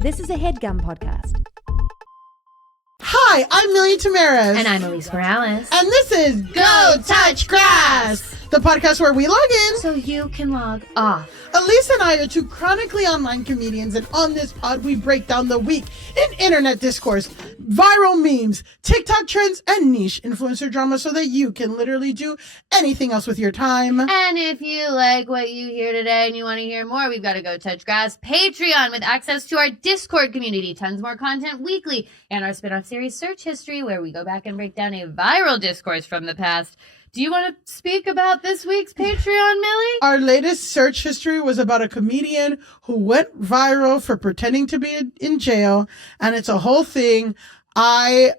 This is a HeadGum podcast. Hi, I'm Tamarez. And I'm Alise Morales. And this is Go Touch Grass, the podcast where we log in so you can log off. Alise and I are two chronically online comedians, and on this pod we break down the week in internet discourse, viral memes, TikTok trends, and niche influencer drama so that you can literally do anything else with your time. And if you like what you hear today and you want to hear more, we've got to Go Touch Grass Patreon with access to our Discord community, tons more content weekly, and our spin-off series Search History, where we go back and break down a viral discourse from the past. Do you want to speak about this week's Patreon, Millie? Our latest search history was about a comedian who went viral for pretending to be in jail, and it's a whole thing. I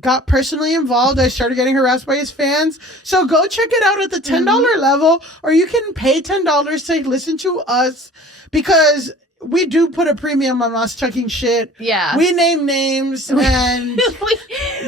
got personally involved. I started getting harassed by his fans. So go check it out at the $10 level, or you can pay $10 to listen to us, because we do put a premium on us talking shit. Yeah. We name names, and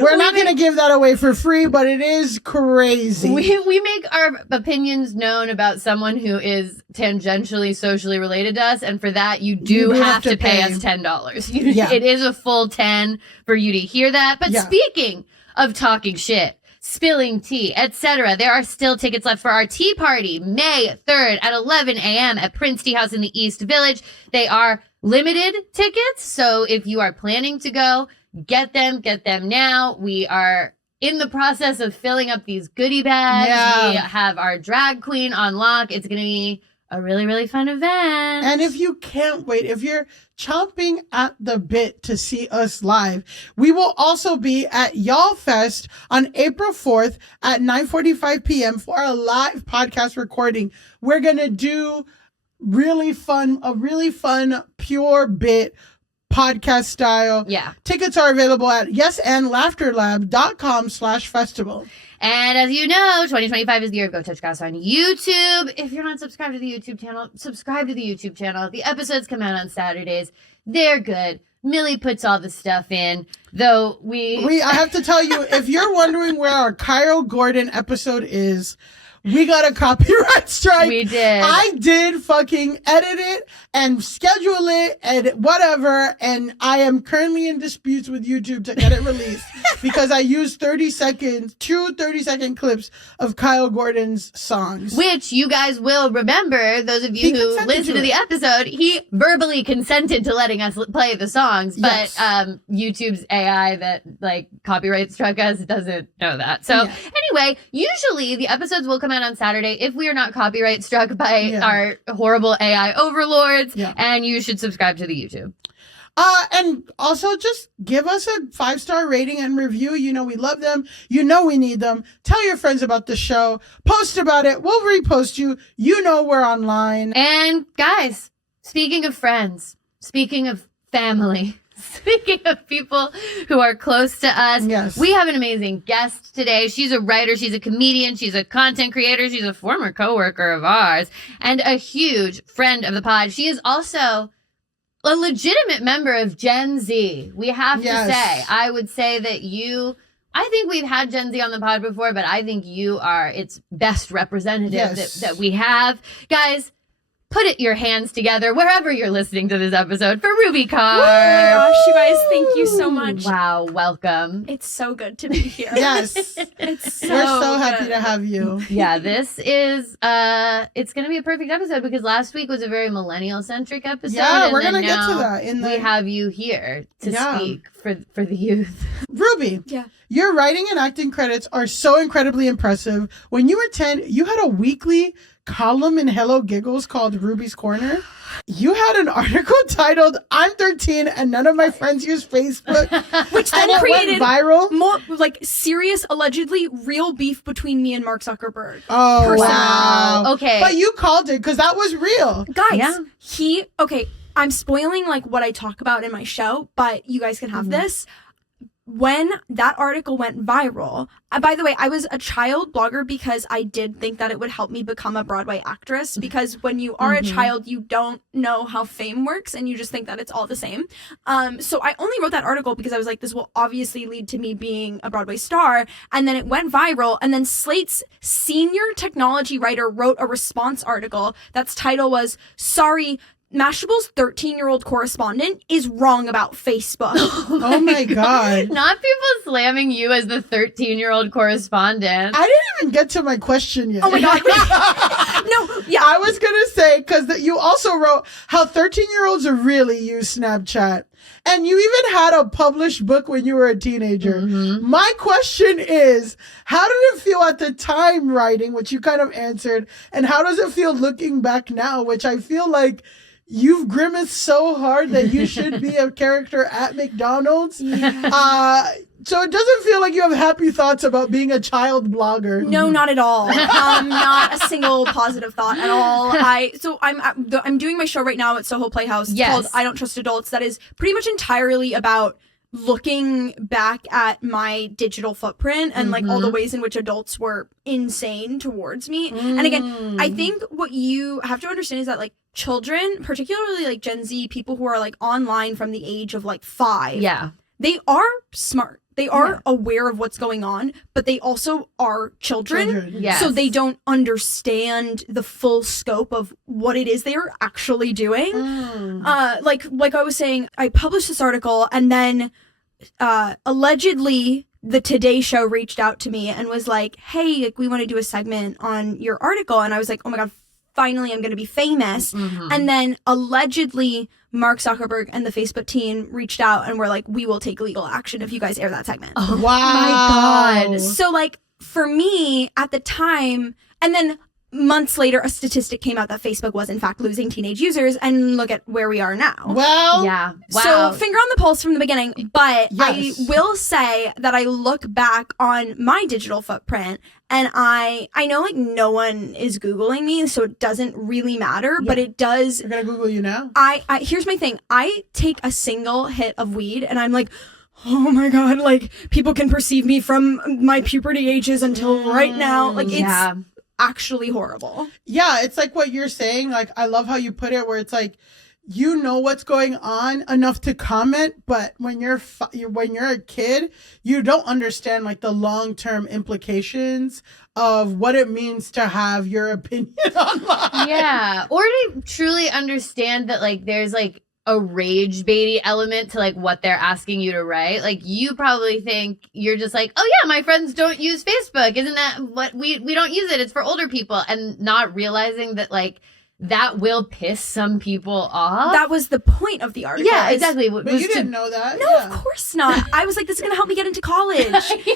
we're not going to give that away for free, but it is crazy. We make our opinions known about someone who is tangentially socially related to us, and for that you do have to pay us $10. Yeah. It is a full 10 for you to hear that. But speaking of talking shit, spilling tea, etc., there are still tickets left for our tea party May 3rd at 11 a.m. at Prince Tea House in the East Village. They are limited tickets, so if you are planning to go, get them now. We are in the process of filling up these goodie bags. Yeah. We have our drag queen on lock. It's going to be a really, really fun event. And if you can't wait, if you're chomping at the bit to see us live, we will also be at Y'all Fest on April 4th at 9:45 p.m. for a live podcast recording. We're going to do a really fun, pure bit podcast style. Yeah. Tickets are available at yesandlaughterlab.com/festival. And as you know, 2025 is the year of Go Touch Grass on YouTube. If you're not subscribed to the YouTube channel, subscribe to the YouTube channel. The episodes come out on Saturdays. They're good. Millie puts all the stuff in, though I have to tell you, if you're wondering where our Kyle Gordon episode is, we got a copyright strike. We did. I did fucking edit it and schedule it and whatever, and I am currently in disputes with YouTube to get it released because I used 30-second clips of Kyle Gordon's songs. Which you guys will remember, those of you who listened to the episode, he verbally consented to letting us play the songs, but YouTube's AI that copyright struck us doesn't know that. So anyway, usually the episodes will come out on Saturday if we are not copyright struck by our horrible AI overlords, and you should subscribe to the YouTube. And also just give us a 5-star rating and review. You know we love them. You know we need them. Tell your friends about the show. Post about it. We'll repost you. You know we're online. And guys, speaking of friends, speaking of family, speaking of people who are close to us, we have an amazing guest today. She's a writer, she's a comedian, she's a content creator, she's a former coworker of ours, and a huge friend of the pod. She is also a legitimate member of Gen Z. We have to say, I would say that I think we've had Gen Z on the pod before, but I think you are its best representative that we have. Guys, put your hands together wherever you're listening to this episode for Ruby Karp. Oh my gosh, you guys, thank you so much. Wow, welcome. It's so good to be here. Yes. It's We're so happy to have you. Yeah, this is, it's going to be a perfect episode because last week was a very millennial-centric episode. Yeah, we're going to get to that. We have you here to speak for the youth. Ruby, your writing and acting credits are so incredibly impressive. When you were 10, you had a weekly column in Hello Giggles called Ruby's Corner. You had an article titled "I'm 13 and none of my friends use Facebook," which then created viral, more serious, allegedly real beef between me and Mark Zuckerberg. Oh, personally. Wow. Okay, but you called it because that was real, guys. I'm spoiling what I talk about in my show, but you guys can have this. When that article went viral, by the way, I was a child blogger because I did think that it would help me become a Broadway actress, because when you are a child, you don't know how fame works and you just think that it's all the same. So I only wrote that article because I was like, this will obviously lead to me being a Broadway star. And then it went viral. And then Slate's senior technology writer wrote a response article that's title was, "Sorry, Mashable's 13-year-old correspondent is wrong about Facebook. Oh my God. Not people slamming you as the 13-year-old correspondent. I didn't even get to my question yet. Oh my God. No, yeah. I was going to say, because you also wrote how 13-year-olds really use Snapchat. And you even had a published book when you were a teenager. Mm-hmm. My question is, how did it feel at the time writing, which you kind of answered, and how does it feel looking back now, which I feel like you've grimaced so hard that you should be a character at McDonald's. Yeah. So it doesn't feel like you have happy thoughts about being a child blogger. No, not at all. Not a single positive thought at all. I'm doing my show right now at Soho Playhouse. It's called I Don't Trust Adults. That is pretty much entirely about looking back at my digital footprint and like all the ways in which adults were insane towards me. And again, I think what you have to understand is that like children, particularly like Gen Z, people who are like online from the age of like 5, they are smart. They are aware of what's going on, but they also are children. Yes. So they don't understand the full scope of what it is they are actually doing. Like I was saying, I published this article and then allegedly the Today Show reached out to me and was like, hey, like, we want to do a segment on your article. And I was like, oh my God, finally I'm going to be famous. And then allegedly Mark Zuckerberg and the Facebook team reached out and were like, we will take legal action if you guys air that segment. Oh, wow. My God. So like for me at the time, and then months later, a statistic came out that Facebook was in fact losing teenage users, and look at where we are now. Well, yeah. Wow. So finger on the pulse from the beginning, but I will say that I look back on my digital footprint and I know like no one is Googling me, so it doesn't really matter, but it does. They're going to Google you now? I here's my thing. I take a single hit of weed and I'm like, oh my God, like people can perceive me from my puberty ages until right now. Like it's actually horrible. Yeah, it's like what you're saying. Like, I love how you put it, where it's like, you know what's going on enough to comment, but when you're a kid, you don't understand like the long-term implications of what it means to have your opinion online. Yeah, or to truly understand that like there's like a rage baity element to like what they're asking you to write. Like you probably think you're just like, oh yeah, my friends don't use Facebook. Isn't that what we don't use it? It's for older people, and not realizing that like that will piss some people off. That was the point of the article. Yeah, exactly. But you didn't know that. No, of course not. I was like, this is going to help me get into college.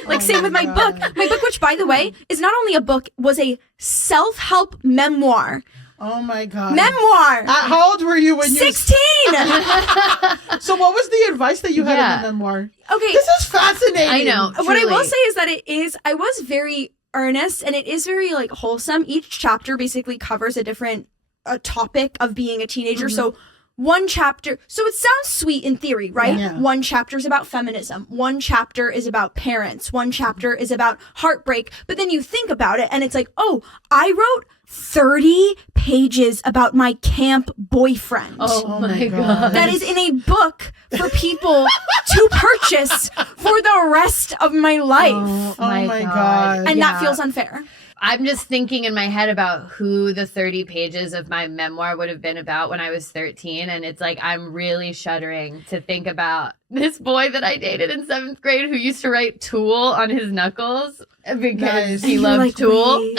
Like same with my book. My book, which by the way, is not only a book, was a self-help memoir. Oh my God. Memoir. How old were you when 16. So what was the advice that you had in the memoir? Okay. This is fascinating. I know. Truly. What I will say is that I was very earnest and it is very like wholesome. Each chapter basically covers a different topic of being a teenager. So one chapter, so it sounds sweet in theory, right? Yeah. One chapter is about feminism. One chapter is about parents. One chapter is about heartbreak. But then you think about it and it's like, oh, I wrote 30 pages about my camp boyfriend. Oh my God. That is in a book for people to purchase for the rest of my life. Oh my God. And that feels unfair. I'm just thinking in my head about who the 30 pages of my memoir would have been about when I was 13. And it's like, I'm really shuddering to think about this boy that I dated in 7th grade who used to write Tool on his knuckles because he loved like, Tool.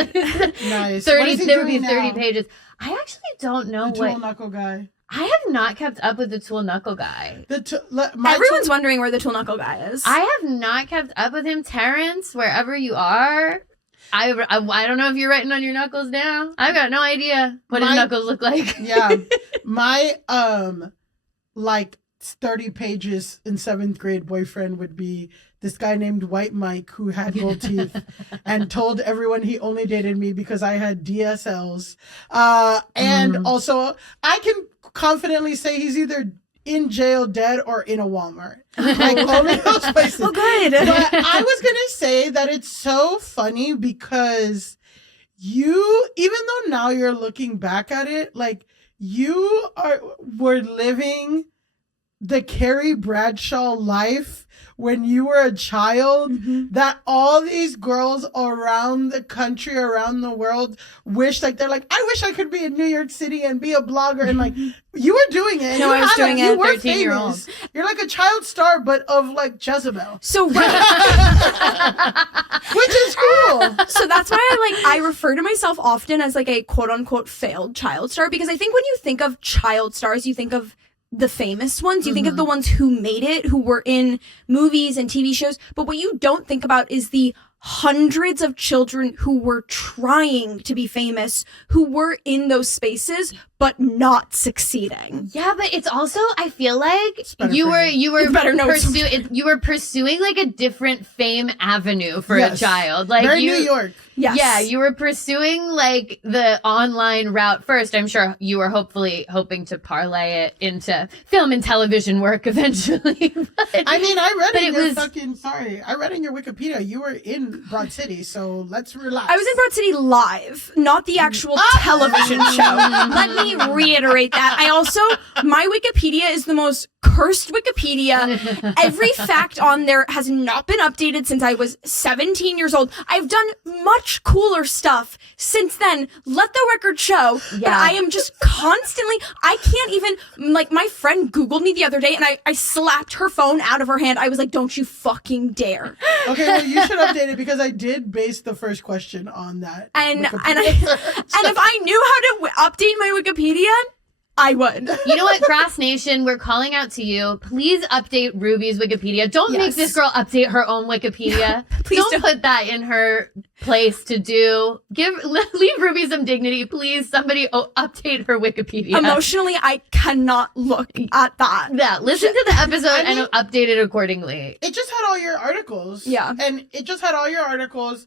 Nice. 30, there would be 30 pages. I actually don't know the Tool Knuckle guy. I have not kept up with the Tool Knuckle guy. Everyone's wondering where the Tool Knuckle guy is. I have not kept up with him. Terrence, wherever you are. I don't know if you're writing on your knuckles now. I've got no idea what his knuckles look like. Yeah. My, like 30 pages in 7th grade boyfriend would be this guy named White Mike who had gold teeth and told everyone he only dated me because I had DSLs. And also, I can confidently say he's either in jail, dead, or in a Walmart. Like, only those places. Oh, good. But I was going to say that it's so funny because you, even though now you're looking back at it, like, were living the Carrie Bradshaw life when you were a child, that all these girls around the country, around the world wish, like, they're like, I wish I could be in New York City and be a blogger. And like, you were doing it. No, I was doing it. You were 13-year-old. famous. You're like a child star, but of like Jezebel. So Which is cool. So that's why I refer to myself often as like a quote unquote failed child star, because I think when you think of child stars, you think of the famous ones. You think of the ones who made it, who were in movies and TV shows. But what you don't think about is the hundreds of children who were trying to be famous, who were in those spaces, but not succeeding. Yeah, but it's also, I feel like you were pursuing like a different fame avenue for a child. Like Very New York. Yes. Yeah, you were pursuing like the online route first. I'm sure you were hoping to parlay it into film and television work eventually. I mean, I read in your Wikipedia, you were in Broad City, so let's relax. I was in Broad City live, not the actual television show. Let me reiterate that. My Wikipedia is the most cursed Wikipedia. Every fact on there has not been updated since I was 17 years old. I've done much cooler stuff since then. Let the record show that I am just constantly, I can't even, like, my friend Googled me the other day and I slapped her phone out of her hand. I was like, don't you fucking dare. Okay, well, you should update it because I did base the first question on that. And if I knew how to update my Wikipedia, I would. You know what, Grass Nation, we're calling out to you. Please update Ruby's Wikipedia. Don't make this girl update her own Wikipedia. Please don't put that in her place to do. Leave Ruby some dignity, please. Somebody update her Wikipedia. Emotionally, I cannot look at that. Yeah, listen to the episode and update it accordingly. It just had all your articles. Yeah. And it just had all your articles.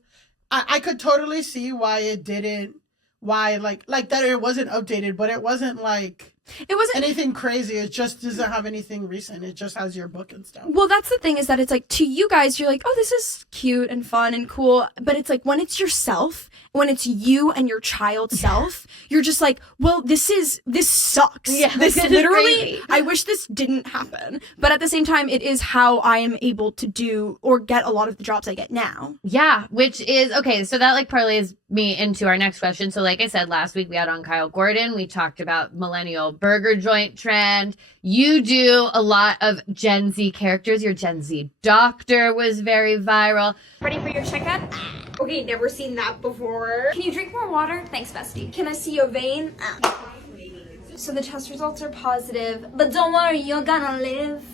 I could totally see why it didn't. Why, like that it wasn't updated, but it wasn't like it wasn't anything crazy. It just doesn't have anything recent. It just has your book and stuff. Well, that's the thing, is that it's like, to you guys, you're like, oh, this is cute and fun and cool. But it's like, when it's yourself, when it's you and your child self, you're just like, well, this sucks. Yeah, this literally, crazy. I wish this didn't happen. But at the same time, it is how I am able to do or get a lot of the jobs I get now. Yeah, which is, okay, so that like parlays me into our next question. So like I said, last week we had on Kyle Gordon. We talked about millennial burger joint trend. You do a lot of Gen Z characters. Your Gen Z doctor was very viral. Ready for your checkup? Okay, never seen that before. Can you drink more water? Thanks, bestie. Can I see your vein? So the test results are positive, but don't worry, you're gonna live.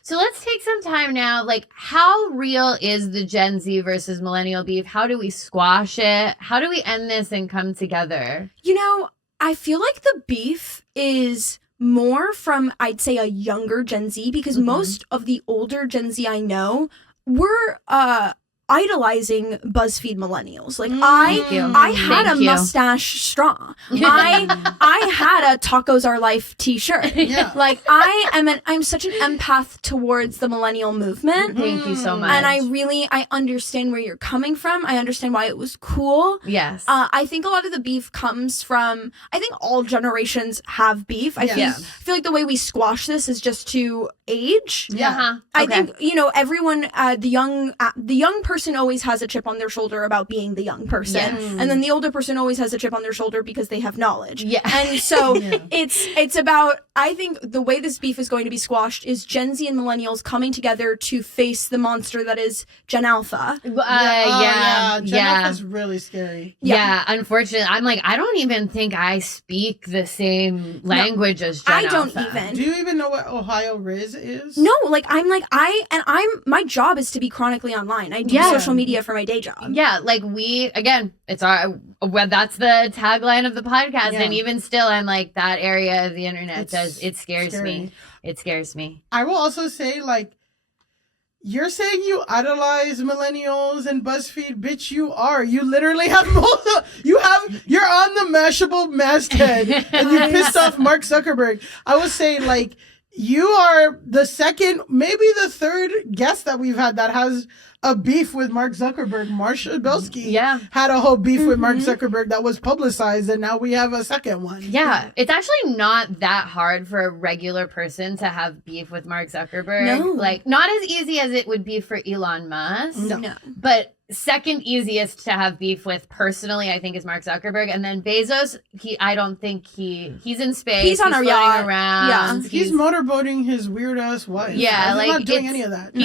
So let's take some time now. Like, how real is the Gen Z versus millennial beef? How do we squash it? How do we end this and come together? You know, I feel like the beef is more from, I'd say, a younger Gen Z, because most of the older Gen Z I know were idolizing BuzzFeed millennials. Like, I had a mustache straw. I had a Tacos Are Life t-shirt. Yeah. Like, I'm such an empath towards the millennial movement. Thank you so much. And I understand where you're coming from. I understand why it was cool. Yes. I think a lot of the beef comes from, I think all generations have beef. I feel like the way we squash this is just to age. Yeah. Uh-huh. I think, you know, everyone, the young person always has a chip on their shoulder about being the young person. Yes. And then the older person always has a chip on their shoulder because they have knowledge. Yeah. And so it's about, I think the way this beef is going to be squashed is Gen Z and millennials coming together to face the monster that is Gen Alpha. Gen Alpha is really scary. Yeah, unfortunately, I'm like, I don't even think I speak the same language as Gen Alpha. I don't even. Do you even know what Ohio Riz is? No, like my job is to be chronically online. I do social media for my day job. Yeah, like that's the tagline of the podcast. Yeah. And even still, I'm like, that area of the internet it scares me. It scares me. I will also say, like, you're saying you idolize millennials and BuzzFeed, bitch, you are. You literally have you're on the Mashable masthead and you pissed off Mark Zuckerberg. I was saying, like, you are the second, maybe the third guest that we've had that has a beef with Mark Zuckerberg. Marsha Belsky had a whole beef with Mark Zuckerberg that was publicized, and now we have a second one. Yeah, it's actually not that hard for a regular person to have beef with Mark Zuckerberg. No. Like, not as easy as it would be for Elon Musk. No. But second easiest to have beef with personally, I think, is Mark Zuckerberg. And then Bezos, I don't think he's in space. He's on a yacht. Around. Yeah. He's motorboating his weird ass wife. Yeah, he's not doing any of that. He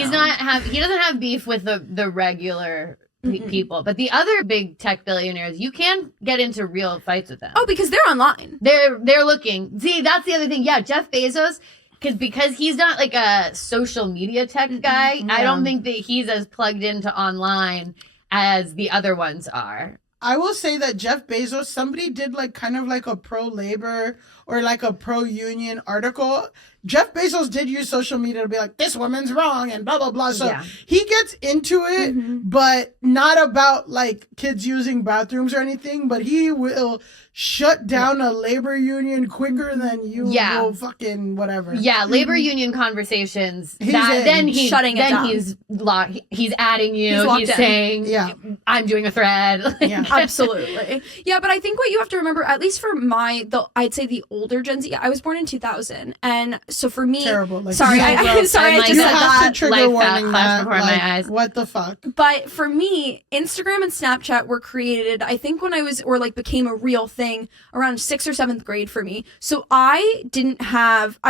doesn't have beef with the regular people. But the other big tech billionaires, you can get into real fights with them. Oh, because they're online. They're looking. See, that's the other thing. Yeah, Jeff Bezos, because he's not like a social media tech guy, I don't think that he's as plugged into online as the other ones are. I will say that Jeff Bezos, somebody did like kind of like a pro-labor or like a pro-union article. Jeff Bezos did use social media to be like, this woman's wrong and blah, blah, blah. So he gets into it, but not about like kids using bathrooms or anything, but he will shut down a labor union quicker than you will fucking whatever. Yeah, labor union conversations. He's shutting it down. He's adding you. He's saying, I'm doing a thread. Absolutely. Yeah, but I think what you have to remember, at least for I'd say the older Gen Z, I was born in 2000. And so for me, terrible. Like, sorry, I just said that. To trigger warning that, before like, my eyes. What the fuck? But for me, Instagram and Snapchat were created, I think when I was, or like became a real thing around 6th or 7th grade for me. So I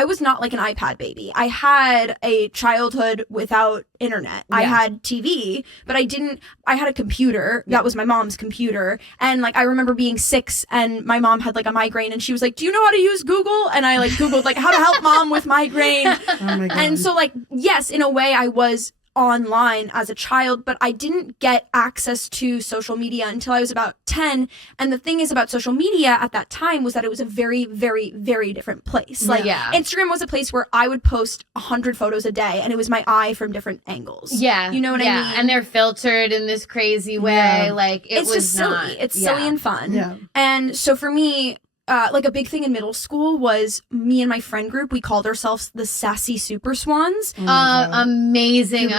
was not like an iPad baby. I had a childhood without internet. I had TV, but I had a computer. That was my mom's computer. And like, I remember being 6 and my mom had like a migraine and she was like, do you know how to use Google? And I like Googled like how to help mom with migraine. Oh my God. And so like, yes, in a way I was online as a child, but I didn't get access to social media until I was about 10. And the thing is about social media at that time was that it was a very, very, very different place. Like Instagram was a place where I would post 100 photos a day and it was my eye from different angles. Yeah. You know what I mean? And they're filtered in this crazy way. Like it's was just silly. It's silly and fun. Yeah. And so for me, like a big thing in middle school was me and my friend group. We called ourselves the Sassy Super Swans. Amazing.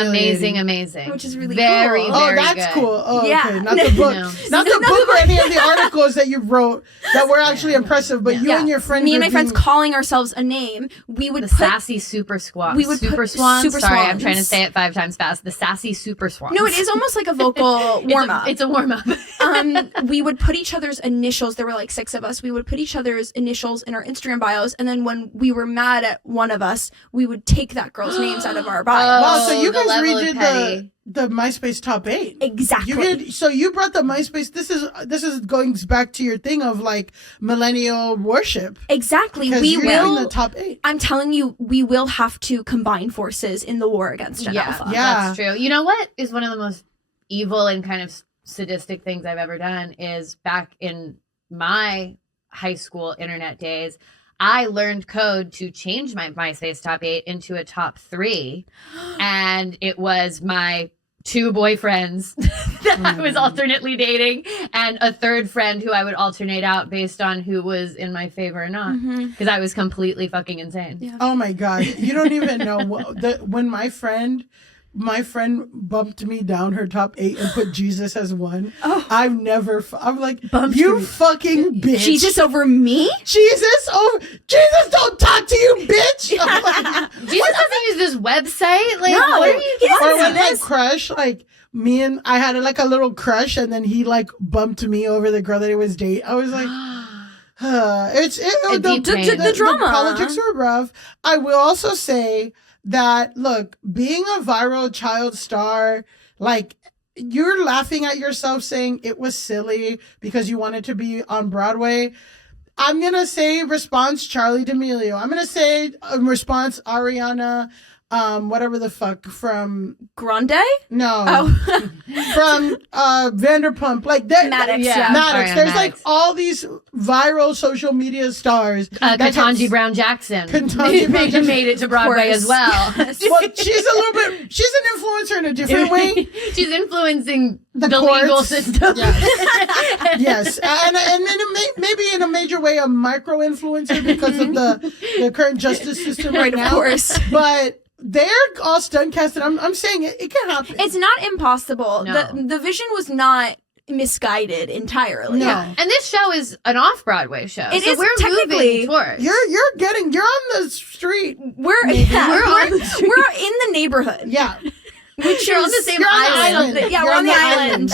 Which is really very, cool. Very that's good. cool. Oh, Yeah. okay. Not the book. No. Not the book or any of the articles that you wrote that were actually impressive, but you and your friend Me and my friends calling ourselves a name. We would the Sassy Super Squad. We would Super put Swans. Super Sorry, Swans. I'm trying to say it 5 times fast. The Sassy Super Swans. No, it is almost like a vocal warm-up. It's a warm-up. We would put each other's initials. There were like 6 of us. We would put each other's initials in our Instagram bios, and then when we were mad at one of us, we would take that girl's names out of our bio. Wow, so you guys redid the MySpace top 8. Exactly. So you brought the MySpace. This is going back to your thing of like millennial worship. Exactly. We will the top 8. I'm telling you, we will have to combine forces in the war against Gen Alpha. Yeah, that's true. You know what is one of the most evil and kind of sadistic things I've ever done is back in my high school internet days, I learned code to change my MySpace top 8 into a top 3. And it was my 2 boyfriends that I was alternately dating and a third friend who I would alternate out based on who was in my favor or not. Because I was completely fucking insane. Yeah. Oh my God. You don't even know when my friend bumped me down her top 8 and put Jesus as 1. I'm like, you fucking bitch. Jesus over me? Jesus don't talk to you, bitch. Like, Jesus doesn't use this website. Like, no, what are you he doesn't or when this. my crush, like I had like a little crush, and then he like bumped me over the girl that he was dating. I was like, the drama. The politics were rough. I will also say that, look, being a viral child star, like, you're laughing at yourself saying it was silly because you wanted to be on Broadway. I'm going to say response Charlie D'Amelio. I'm going to say response Ariana whatever the fuck from Grande? no Oh. from Vanderpump, like that. Maddox, yeah. Maddox. Sorry, There's Maddox. like all these viral social media stars. Ketanji Brown Jackson Ketanji Brown Jackson. made it to Broadway as well. Well, she's an influencer in a different way. She's influencing the courts. legal system. Yes, yes. And maybe in a major way a micro influencer because of the current justice system right now. Of course. But they're all stunt casted. I'm saying it can happen. It's not impossible. No. The vision was not misguided entirely. No. And this show is an off-Broadway show. It so is we're technically- moving towards. You're on the street. We're We're on the street. we're in the neighborhood. Yeah. Which You're on is the same You're on the island. island. Yeah, You're we're on the island.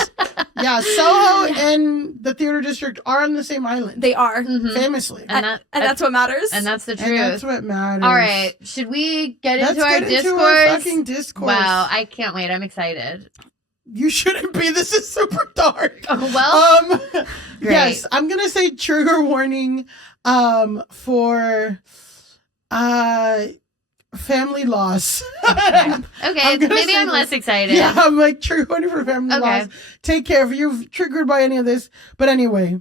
Yeah, Soho and the theater district are on the same island. They are. Mhm. Famously. And That's what matters. And that's the truth. And that's what matters. All right. Should we get Let's into our get discourse? into our fucking discourse. Wow. I can't wait. I'm excited. You shouldn't be. This is super dark. Oh, well. Great. Yes, I'm gonna say trigger warning for family loss. Okay. I'm gonna Maybe say I'm this. less excited. Yeah, I'm like trigger warning for family Okay. loss. Take care if you're triggered by any of this. But anyway,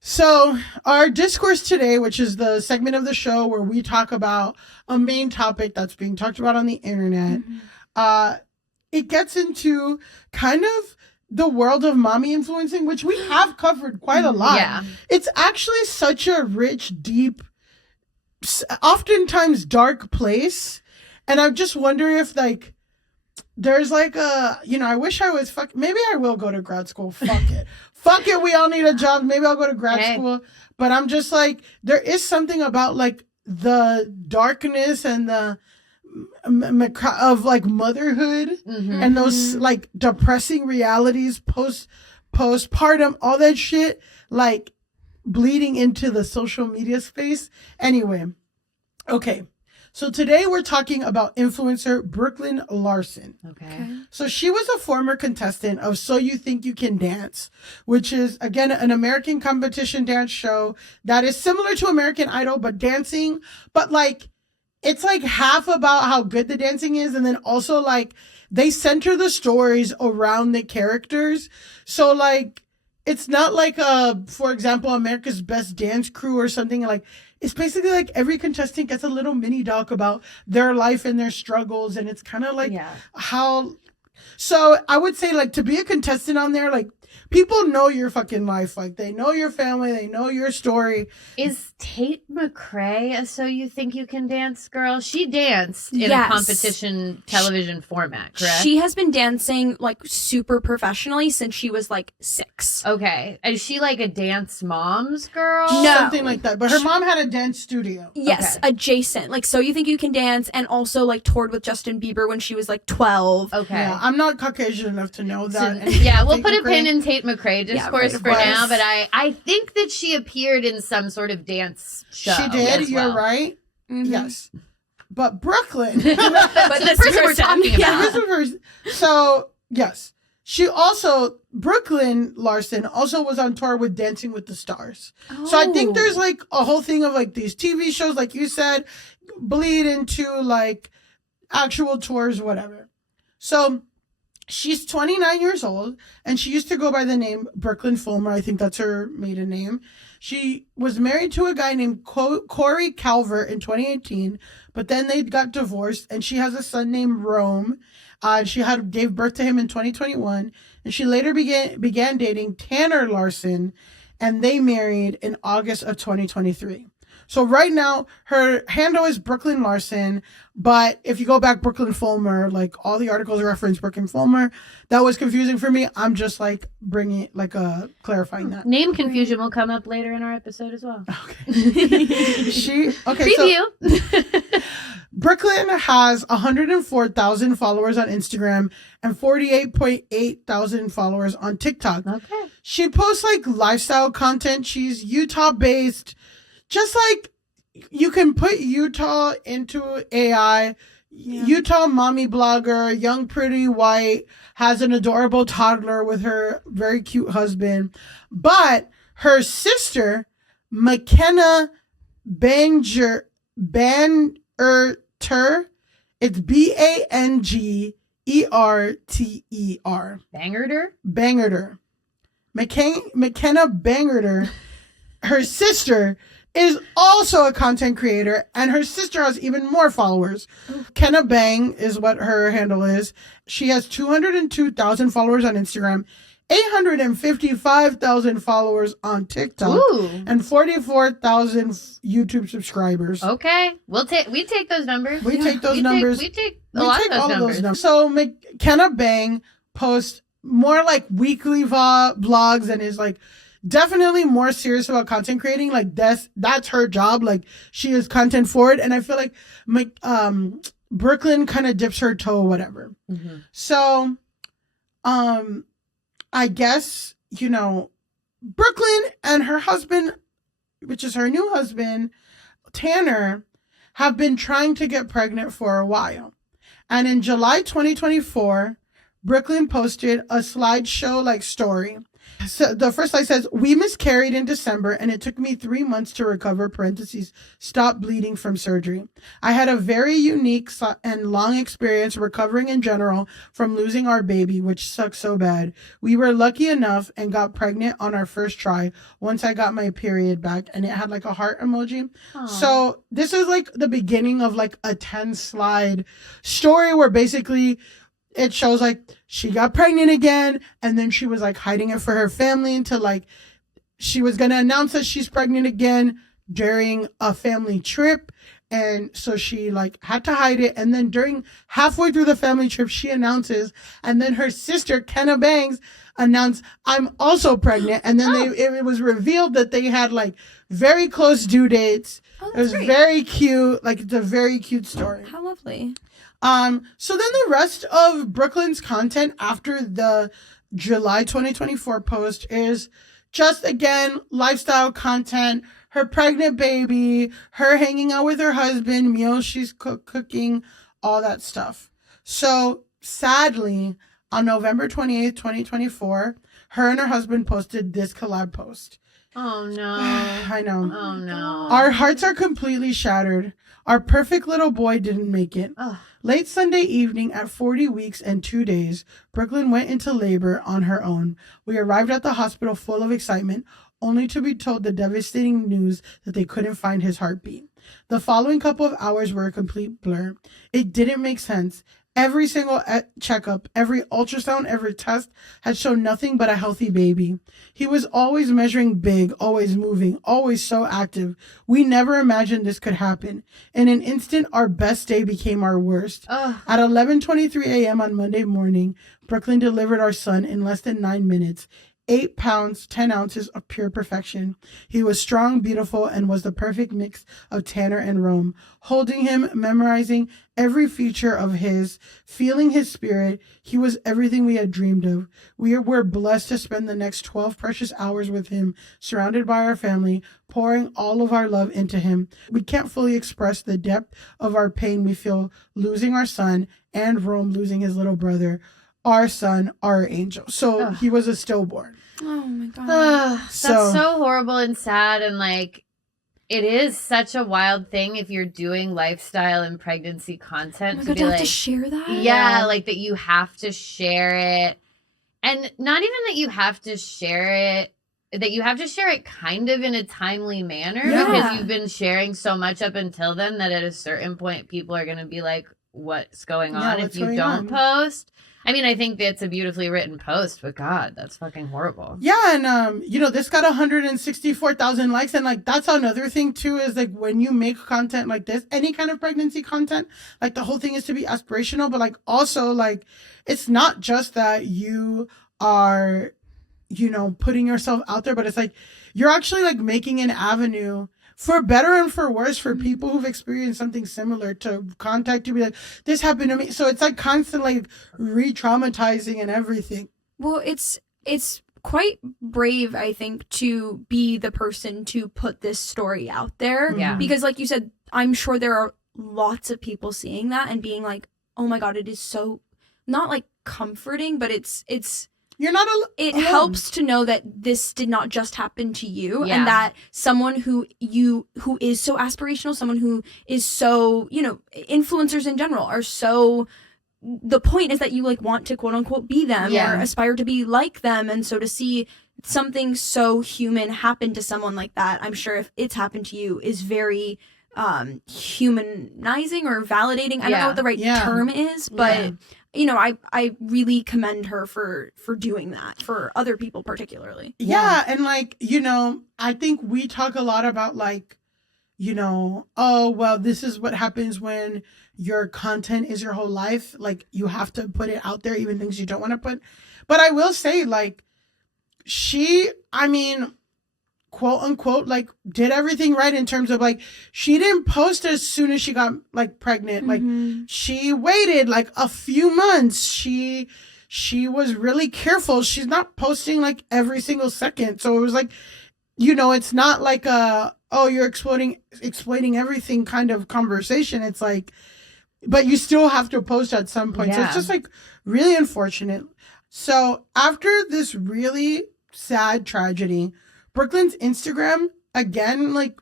so our discourse today, which is the segment of the show where we talk about a main topic that's being talked about on the internet, it gets into kind of the world of mommy influencing, which we have covered quite a lot. Yeah. It's actually such a rich, deep, oftentimes dark place. And I just wonder if like there's like I wish I was maybe I will go to grad school. Fuck it. Fuck it. We all need a job. Maybe I'll go to grad school. But I'm just like, there is something about like the darkness and the of like motherhood and those like depressing realities postpartum, all that shit, like bleeding into the social media space. Anyway, okay. So today we're talking about influencer Brooklyn Larson. Okay. So she was a former contestant of So You Think You Can Dance, which is, again, an American competition dance show that is similar to American Idol, but dancing. But, like, it's, like, half about how good the dancing is. And then also, like, they center the stories around the characters. So, like, it's not like, for example, America's Best Dance Crew or something. Like, it's basically like every contestant gets a little mini doc about their life and their struggles. And it's kind of like how... So I would say, like, to be a contestant on there, like, people know your fucking life. Like, they know your family. They know your story. Is Tate McRae a So You Think You Can Dance girl? She danced in a Yes. competition television format, correct? She has been dancing like super professionally since she was like 6. Okay. Is she like a dance mom's girl? No. Something like that. But her mom had a dance studio. Yes, Okay. adjacent. Like So You Think You Can Dance, and also like toured with Justin Bieber when she was like 12. Okay. Yeah, I'm not Caucasian enough to know that. And Yeah, we'll Tate put a McRae- pin in Tate McRae discourse right, for of course. now, but I think that she appeared in some sort of dance show. She did. as You're well. right. Mhm. Yes. But Brooklyn. But the this person we're person- talking yeah. about. So, yes. She also, Brooklyn Larson also was on tour with Dancing with the Stars. So I think there's like a whole thing of like these TV shows, like you said, bleed into like actual tours, whatever. So she's 29 years old and she used to go by the name Brooklyn Fulmer. I think that's her maiden name. She was married to a guy named Corey Calvert in 2018, but then they got divorced and she has a son named Rome. She gave birth to him in 2021, and she later began dating Tanner Larson, and they married in August of 2023. So right now, her handle is Brooklyn Larson, but if you go back Brooklyn Fulmer, like all the articles reference Brooklyn Fulmer, that was confusing for me. I'm just like clarifying that. Name confusion will come up later in our episode as well. Okay. Preview. Brooklyn has 104,000 followers on Instagram and 48.8 thousand followers on TikTok. Okay. She posts like lifestyle content. She's Utah based. Just like you can put Utah into AI. Yeah. Utah mommy blogger, young, pretty, white, has an adorable toddler with her very cute husband. But her sister, McKenna Bangerter, It's Bangerter. Bangerter. McKenna Bangerter, her sister, is also a content creator, and her sister has even more followers. Kenna Bang is what her handle is. She has 202,000 followers on Instagram, 855,000 followers on TikTok, and 44,000 YouTube subscribers. Okay, we take those numbers. We take those numbers. We take a lot of those numbers. So McKenna Bang posts more like weekly vlogs and is like definitely more serious about content creating. Like that's her job. Like she is content forward, and I feel like Brooklyn kind of dips her toe, whatever. Mm-hmm. So, I guess Brooklyn and her husband, which is her new husband, Tanner, have been trying to get pregnant for a while, and in July 2024. Brooklyn posted a slideshow story. So the first slide says, "We miscarried in December and it took me 3 months to recover, parentheses, stop bleeding from surgery. I had a very unique and long experience recovering in general from losing our baby, which sucks so bad. We were lucky enough and got pregnant on our first try once I got my period back," and it had a heart emoji. Aww. So this is the beginning of a 10-slide story where basically it shows she got pregnant again, and then she was hiding it for her family until she was gonna announce that she's pregnant again during a family trip, and so she had to hide it, and then halfway through the family trip she announces, and then her sister Kenna Bangs announced, "I'm also pregnant," and then it was revealed that they had very close due dates. It was great. Very cute. It's a very cute story. How lovely. So then the rest of Brooklyn's content after the July 2024 post is just, again, lifestyle content, her pregnant baby, her hanging out with her husband, meals she's cooking, all that stuff. So sadly, on November 28th, 2024, her and her husband posted this collab post. Oh, no. I know. Oh, no. Our hearts are completely shattered. Our perfect little boy didn't make it. Ugh. Late Sunday evening at 40 weeks and 2 days, Brooklyn went into labor on her own. We arrived at the hospital full of excitement, only to be told the devastating news that they couldn't find his heartbeat. The following couple of hours were a complete blur. It didn't make sense. Every single checkup, every ultrasound, every test had shown nothing but a healthy baby. He was always measuring big, always moving, always so active. We never imagined this could happen. In an instant, our best day became our worst. Ugh. At 11:23 a.m. on Monday morning, Brooklyn delivered our son in less than 9 minutes. 8 pounds, 10 ounces of pure perfection. He was strong, beautiful, and was the perfect mix of Tanner and Rome. Holding him, memorizing every feature of his, feeling his spirit, he was everything we had dreamed of. We were blessed to spend the next 12 precious hours with him, surrounded by our family, pouring all of our love into him. We can't fully express the depth of our pain we feel losing our son and Rome losing his little brother. Our son, our angel. So he was a stillborn. Oh my God. That's so horrible and sad. And it is such a wild thing if you're doing lifestyle and pregnancy content. Oh my God, to have to share that? Yeah, that you have to share it. And not even that you have to share it, that you have to share it kind of in a timely manner. Yeah. Because you've been sharing so much up until then that at a certain point people are going to be like, what's going on if you don't post? I mean, I think it's a beautifully written post, but God, that's fucking horrible. Yeah, and this got 164,000 likes, and that's another thing too is when you make content like this, any kind of pregnancy content, the whole thing is to be aspirational, but also it's not just that you are, putting yourself out there, but it's you're actually making an avenue for better and for worse for people who've experienced something similar to contact you, be like, this happened to me. So it's constantly re-traumatizing and everything. Well, it's quite brave, I think, to be the person to put this story out there. Yeah. Because like you said, I'm sure there are lots of people seeing that and being like, oh my God, it is so not comforting, but it's you're not it alone. helps to know that this did not just happen to you, Yeah. and that someone who is so aspirational, someone who is so, influencers in general are so, the point is that you like want to quote unquote be them or aspire to be like them. And so to see something so human happen to someone like that, I'm sure if it's happened to you, is very humanizing or validating. I don't know what the right term is, but I really commend her for doing that for other people particularly. Yeah. And like, I think we talk a lot about like, oh, well, this is what happens when your content is your whole life. Like, you have to put it out there, even things you don't want to put. But I will say, like, quote unquote, like, did everything right in terms of like, she didn't post as soon as she got like pregnant. Like, she waited like a few months. She was really careful. She's not posting like every single second. So it was like, it's not like you're exploiting everything kind of conversation. It's like, but you still have to post at some point. So it's just like really unfortunate. So after this really sad tragedy, Brooklyn's Instagram, again, like,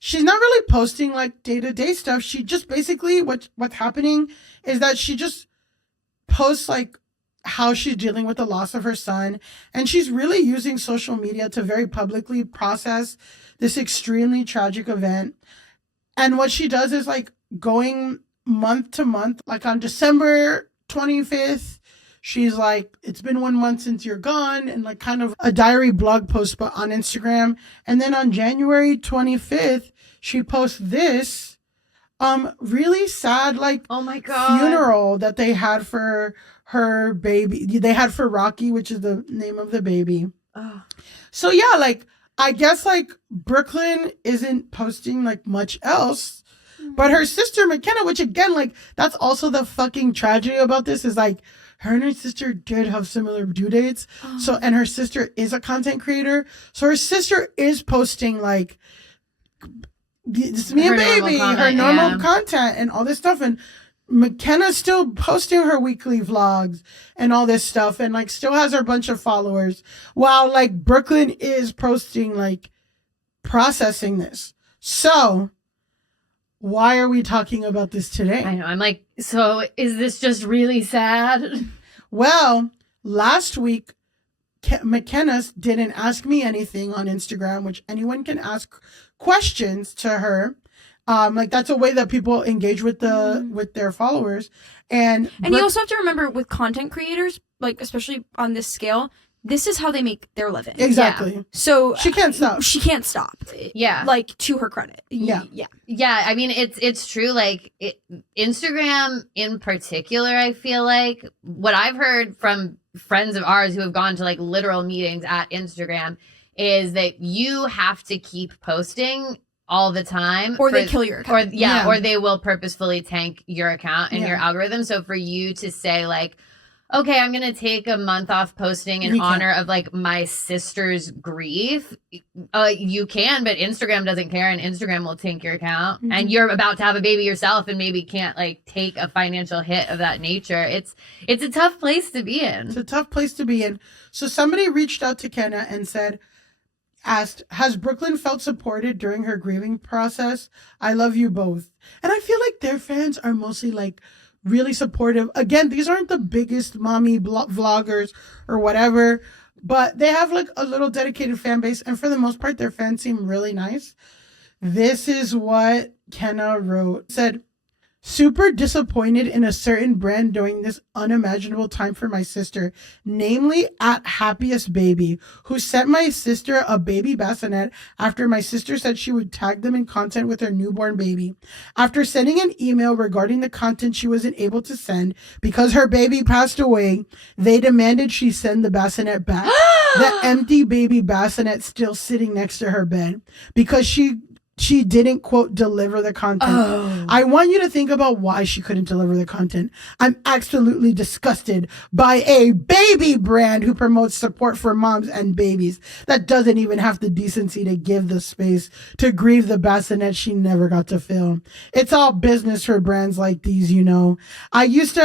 she's not really posting like day-to-day stuff. She just basically, what's happening is that she just posts like how she's dealing with the loss of her son. And she's really using social media to very publicly process this extremely tragic event. And what she does is like going month to month, like on December 25th, she's like, it's been 1 month since you're gone, and like kind of a diary blog post, but on Instagram. And then on January 25th, she posts this really sad, like, oh my God, funeral that they had for her baby. They had for Rocky, which is the name of the baby. Oh. So yeah, like, I guess like Brooklyn isn't posting like much else, but her sister McKenna, which again, like, that's also the fucking tragedy about this, is like, her and her sister did have similar due dates. So, and her sister is a content creator. So her sister is posting like, it's me and baby, her normal content and all this stuff. And McKenna's still posting her weekly vlogs and all this stuff, and like still has her bunch of followers, while like Brooklyn is posting like processing this. So why are we talking about this today? I know. I'm like, so is this just really sad? Well, last week, McKenna didn't ask me anything on Instagram, which anyone can ask questions to her. Like, that's a way that people engage with their followers. And you also have to remember with content creators, like especially on this scale, this is how they make their living. Exactly. Yeah. So she can't stop. She can't stop. Yeah. Like, to her credit. Yeah. Yeah. Yeah. I mean, it's true. Like, Instagram in particular, I feel like what I've heard from friends of ours who have gone to like literal meetings at Instagram is that you have to keep posting all the time, or they kill your account, or they will purposefully tank your account and your algorithm. So for you to say like, okay, I'm gonna take a month off posting in honor of like my sister's grief, you can, but Instagram doesn't care, and Instagram will tank your account. And you're about to have a baby yourself and maybe can't like take a financial hit of that nature. It's a tough place to be in. It's a tough place to be in. So somebody reached out to Kenna and asked, has Brooklyn felt supported during her grieving process? I love you both. And I feel like their fans are mostly like really supportive. Again, these aren't the biggest mommy vloggers or whatever, but they have like a little dedicated fan base. And for the most part, their fans seem really nice. This is what Kenna wrote. Said, super disappointed in a certain brand during this unimaginable time for my sister, namely at Happiest Baby, who sent my sister a baby bassinet after my sister said she would tag them in content with her newborn baby. After sending an email regarding the content she wasn't able to send because her baby passed away, they demanded she send the bassinet back. The empty baby bassinet still sitting next to her bed because she she didn't, quote, deliver the content. I want you to think about why she couldn't deliver the content. I'm absolutely disgusted by a baby brand who promotes support for moms and babies that doesn't even have the decency to give the space to grieve the bassinet she never got to fill. It's all business for brands like these, you know. I used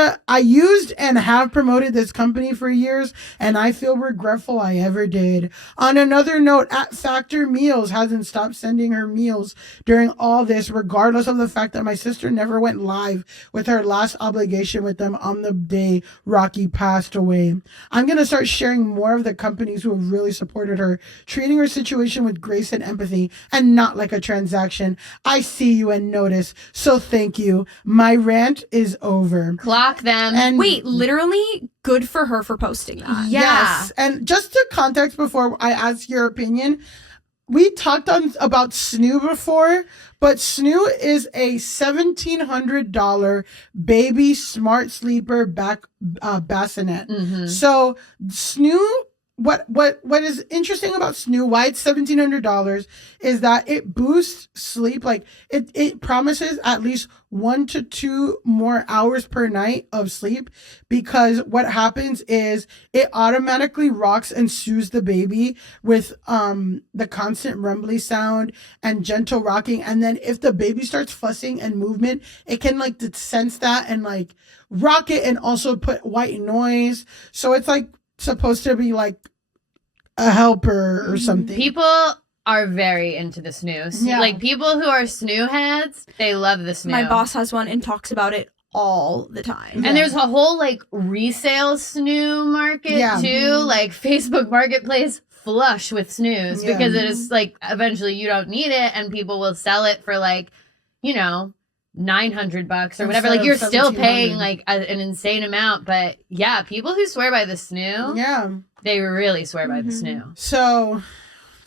and have promoted this company for years, and I feel regretful I ever did. On another note, at Factor Meals hasn't stopped sending her meals during all this, regardless of the fact that my sister never went live with her last obligation with them on the day Rocky passed away. I'm going to start sharing more of the companies who have really supported her, treating her situation with grace and empathy and not like a transaction. I see you and notice, so thank you. My rant is over. Clock them. And wait, literally good for her for posting that. Yeah. Yes. And just to context before I ask your opinion, we talked about Snoo before, but Snoo is a $1,700 baby smart sleeper bassinet. So Snoo, what is interesting about Snoo, why it's $1,700, is that it boosts sleep. Like it promises at least 1 to 2 more hours per night of sleep, because what happens is it automatically rocks and soothes the baby with the constant rumbly sound and gentle rocking. And then if the baby starts fussing and movement, it can like sense that and like rock it and also put white noise. So it's like supposed to be like a helper or something. People are very into the Snoo. Yeah. Like people who are Snoo heads, they love the Snoo. My boss has one and talks about it all the time. And there's a whole like resale Snoo market too, like Facebook Marketplace flush with Snoos because it is like eventually you don't need it and people will sell it for like, you know, $900 or whatever. Like you're still paying like an insane amount, but yeah, people who swear by the Snoo, they really swear by the Snoo. So,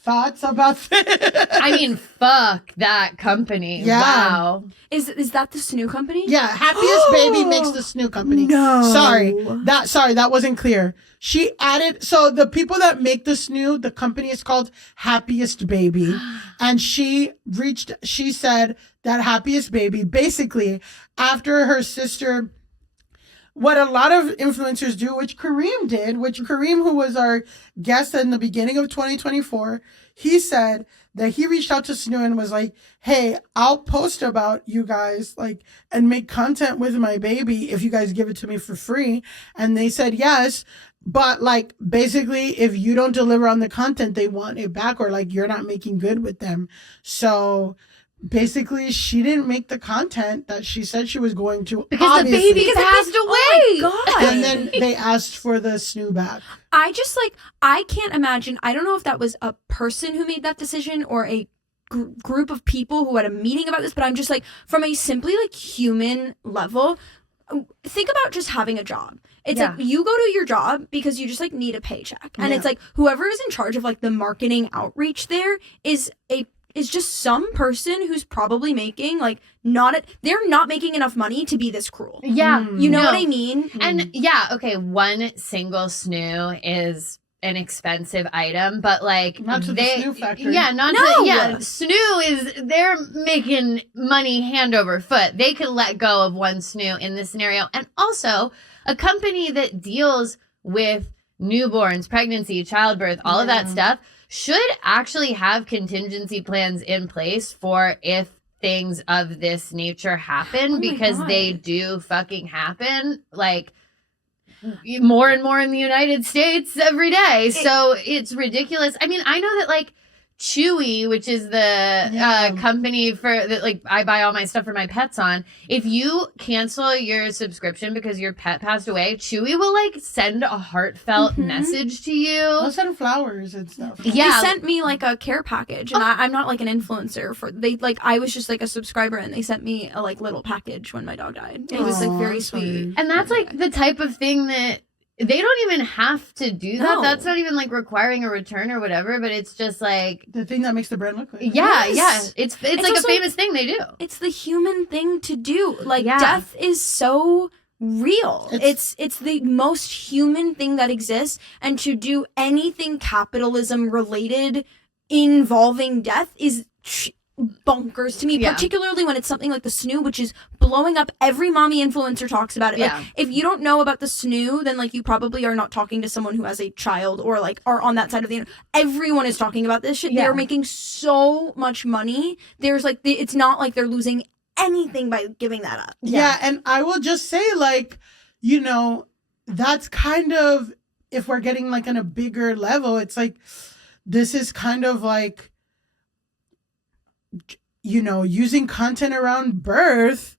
thoughts about this? I mean, fuck that company. Yeah. Wow. Is that the Snoo company? Yeah, Happiest Baby makes the Snoo company. No. Sorry, that wasn't clear. She added, so the people that make the Snoo, the company is called Happiest Baby. And she said that Happiest Baby, basically, after her sister, what a lot of influencers do, which Kareem, who was our guest in the beginning of 2024, he said that he reached out to Snoo and was like, hey, I'll post about you guys, like, and make content with my baby if you guys give it to me for free. And they said yes. But like, basically, if you don't deliver on the content, they want it back, or like you're not making good with them. So basically, she didn't make the content that she said she was going to. Because the baby passed away. Oh my God. And then they asked for the Snoo back. I can't imagine. I don't know if that was a person who made that decision or a group of people who had a meeting about this, but I'm just like, from a simply like human level, think about just having a job. It's like you go to your job because you just like need a paycheck. And it's like whoever is in charge of like the marketing outreach there is just some person who's probably making like they're not making enough money to be this cruel. Yeah. You know what I mean? And okay, one single Snoo is an expensive item, but like not to the Snoo factory. Yeah, Snoo they're making money hand over foot. They could let go of one Snoo in this scenario. And also a company that deals with newborns, pregnancy, childbirth, all of that stuff should actually have contingency plans in place for if things of this nature happen, because they do fucking happen. Like more and more in the United States every day. So it's ridiculous. I mean, I know that like Chewy, which is the company for that, like I buy all my stuff for my pets on. If you cancel your subscription because your pet passed away, Chewy will like send a heartfelt message to you. They'll send flowers and stuff. Yeah, they sent me like a care package, and I'm not like an influencer I was just like a subscriber, and they sent me a like little package when my dog died. It was like very sweet. And that's like the type of thing that they don't even have to do that. No. That's not even like requiring a return or whatever, but it's just like the thing that makes the brand look like. Yeah. It's It's like also, a famous thing they do. It's the human thing to do. Like death is so real. It's the most human thing that exists, and to do anything capitalism related involving death is bonkers to me, particularly when it's something like the Snoo, which is blowing up. Every mommy influencer talks about it. Like, if you don't know about the Snoo, then like you probably are not talking to someone who has a child or like are on that side of the internet. Everyone is talking about this shit. They're making so much money. There's like it's not like they're losing anything by giving that up. Yeah, and I will just say, like, you know, that's kind of, if we're getting like on a bigger level, it's like, this is kind of like, you know, using content around birth,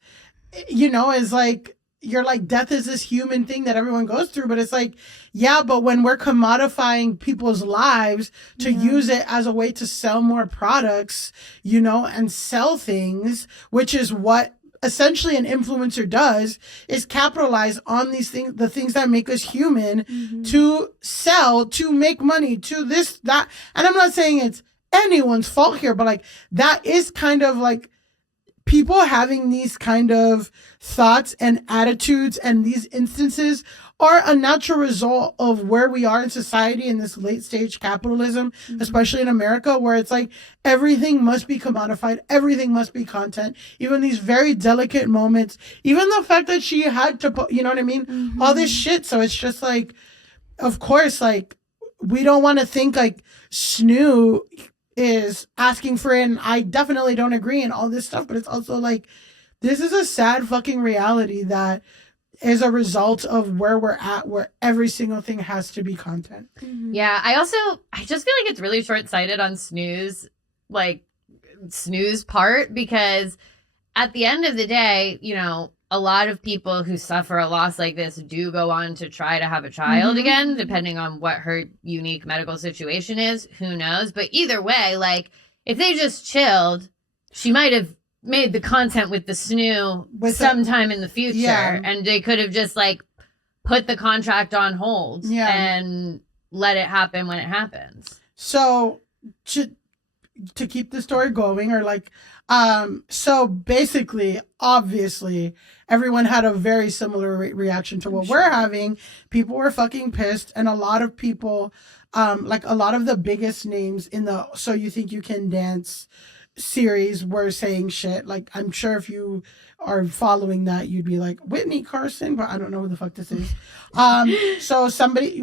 you know, is like, you're like, death is this human thing that everyone goes through, but it's like, yeah, but when we're commodifying people's lives to use it as a way to sell more products, you know, and sell things, which is what essentially an influencer does, is capitalize on these things, the things that make us human, to sell, to make money, to this, that. And I'm not saying it's anyone's fault here, but like, that is kind of like, people having these kind of thoughts and attitudes and these instances are a natural result of where we are in society in this late stage capitalism, especially in America, where it's like everything must be commodified, everything must be content, even these very delicate moments, even the fact that she had to put, you know what I mean? All this shit. So it's just like, of course, like, we don't want to think like Snoo is asking for it, and I definitely don't agree and all this stuff, but it's also like, this is a sad fucking reality that is a result of where we're at, where every single thing has to be content. Yeah, I just feel like it's really short-sighted on Snoo's part, because at the end of the day, you know, a lot of people who suffer a loss like this do go on to try to have a child again, depending on what her unique medical situation is. Who knows? But either way, like, if they just chilled, she might have made the content with the Snoo sometime in the future, and they could have just like put the contract on hold and let it happen when it happens. So to keep the story going, or like, so basically, obviously, everyone had a very similar reaction to what we're having. People were fucking pissed, and a lot of people, like a lot of the biggest names in the So You Think You Can Dance series were saying shit. Like, I'm sure if you are following that, you'd be like, Whitney Carson, but I don't know who the fuck this is. So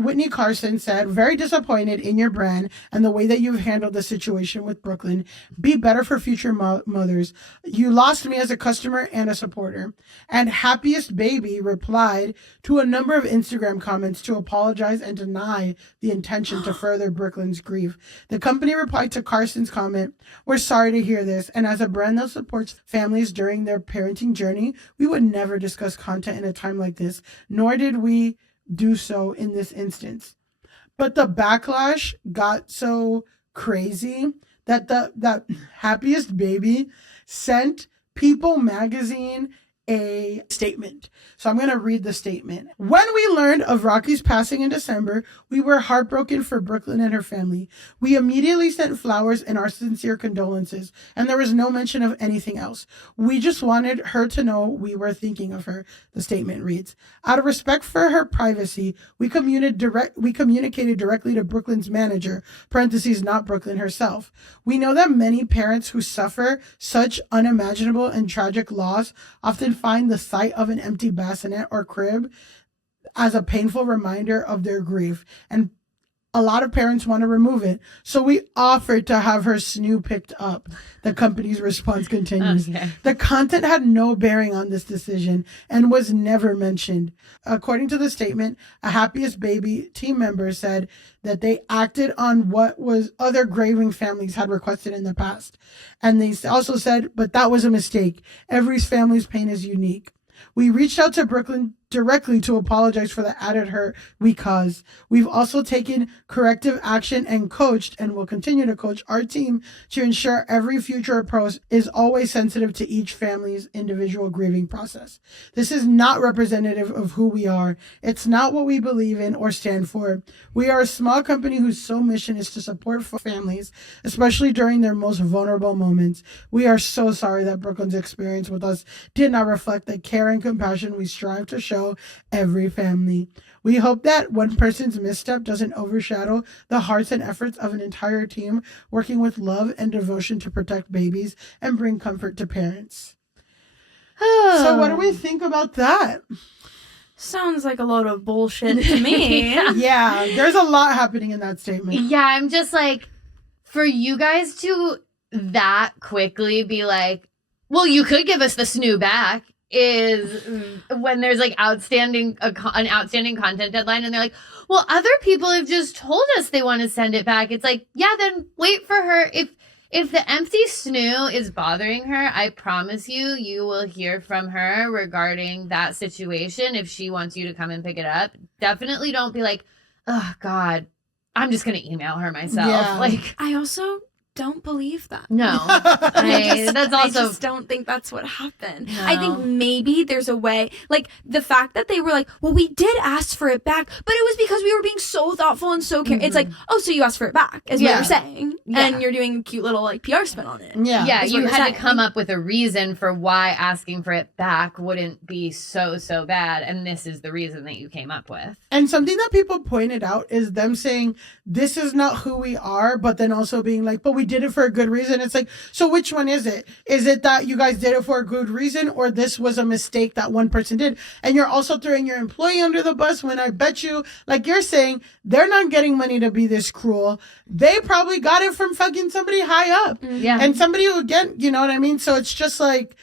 Whitney Carson said, very disappointed in your brand and the way that you've handled the situation with Brooklyn. Be better for future mothers. You lost me as a customer and a supporter. And Happiest Baby replied to a number of Instagram comments to apologize and deny the intention to further Brooklyn's grief. The company replied to Carson's comment, we're sorry to hear this, and as a brand that supports families during their parenting journey, we would never discuss content in a time like this, nor did we do so in this instance. But the backlash got so crazy that that Happiest Baby sent People magazine a statement. So I'm going to read the statement. When we learned of Rocky's passing in December, we were heartbroken for Brooklyn and her family. We immediately sent flowers and our sincere condolences, and there was no mention of anything else. We just wanted her to know we were thinking of her, the statement reads. Out of respect for her privacy, we communicated directly to Brooklyn's manager, parentheses, not Brooklyn herself. We know that many parents who suffer such unimaginable and tragic loss often find the sight of an empty bassinet or crib as a painful reminder of their grief, and a lot of parents want to remove it. So we offered to have her Snoo picked up. The company's response continues. Okay. The content had no bearing on this decision and was never mentioned. According to the statement, a Happiest Baby team member said that they acted on what was other grieving families had requested in the past. And they also said, but that was a mistake. Every family's pain is unique. We reached out to Brooklyn directly to apologize for the added hurt we caused. We've also taken corrective action and coached, and will continue to coach our team to ensure every future approach is always sensitive to each family's individual grieving process. This is not representative of who we are. It's not what we believe in or stand for. We are a small company whose sole mission is to support families, especially during their most vulnerable moments. We are so sorry that Brooklyn's experience with us did not reflect the care and compassion we strive to show show every family. We hope that one person's misstep doesn't overshadow the hearts and efforts of an entire team working with love and devotion to protect babies and bring comfort to parents. So what do we think about that? Sounds like a load of bullshit to me. Yeah, there's a lot happening in that statement. Yeah, I'm just like, for you guys to that quickly be like, well, you could give us the Snoo back, is when there's like an outstanding content deadline and they're like, well, other people have just told us they want to send it back. It's like, yeah, then wait for her. If the empty Snoo is bothering her, I promise you will hear from her regarding that situation if she wants you to come and pick it up. Definitely don't be like, oh, God, I'm just going to email her myself. Yeah. Like, I also don't believe that. no. I just don't think that's what happened. No. I think maybe there's a way, like the fact that they were like, well, we did ask for it back, but it was because we were being so thoughtful and so caring. It's like, oh, so you asked for it back, is what you're saying. Yeah. And you're doing a cute little like PR spin on it. Yeah, is you what had you're to come up with a reason for why asking for it back wouldn't be so bad, and this is the reason that you came up with. And something that people pointed out is them saying, this is not who we are, but then also being like, but we did it for a good reason. It's like, so which one is it? Is it that you guys did it for a good reason, or this was a mistake that one person did? And you're also throwing your employee under the bus when I bet you, like you're saying, they're not getting money to be this cruel. They probably got it from fucking somebody high up. Yeah. And somebody who, again, you know what I mean? So it's just like,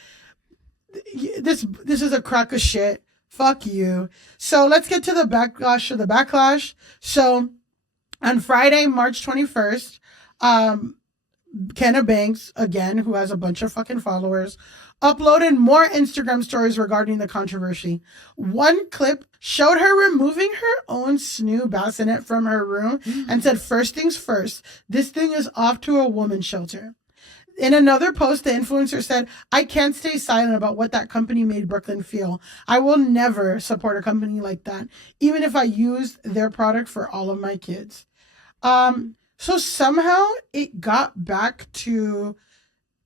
this is a crock of shit. Fuck you. So let's get to the backlash. So on Friday, March 21st, Kenna Banks, again, who has a bunch of fucking followers, uploaded more Instagram stories regarding the controversy. One clip showed her removing her own Snoo bassinet from her room and said, first things first, this thing is off to a woman's shelter. In another post, the influencer said, I can't stay silent about what that company made Brooklyn feel. I will never support a company like that, even if I used their product for all of my kids. So somehow it got back to,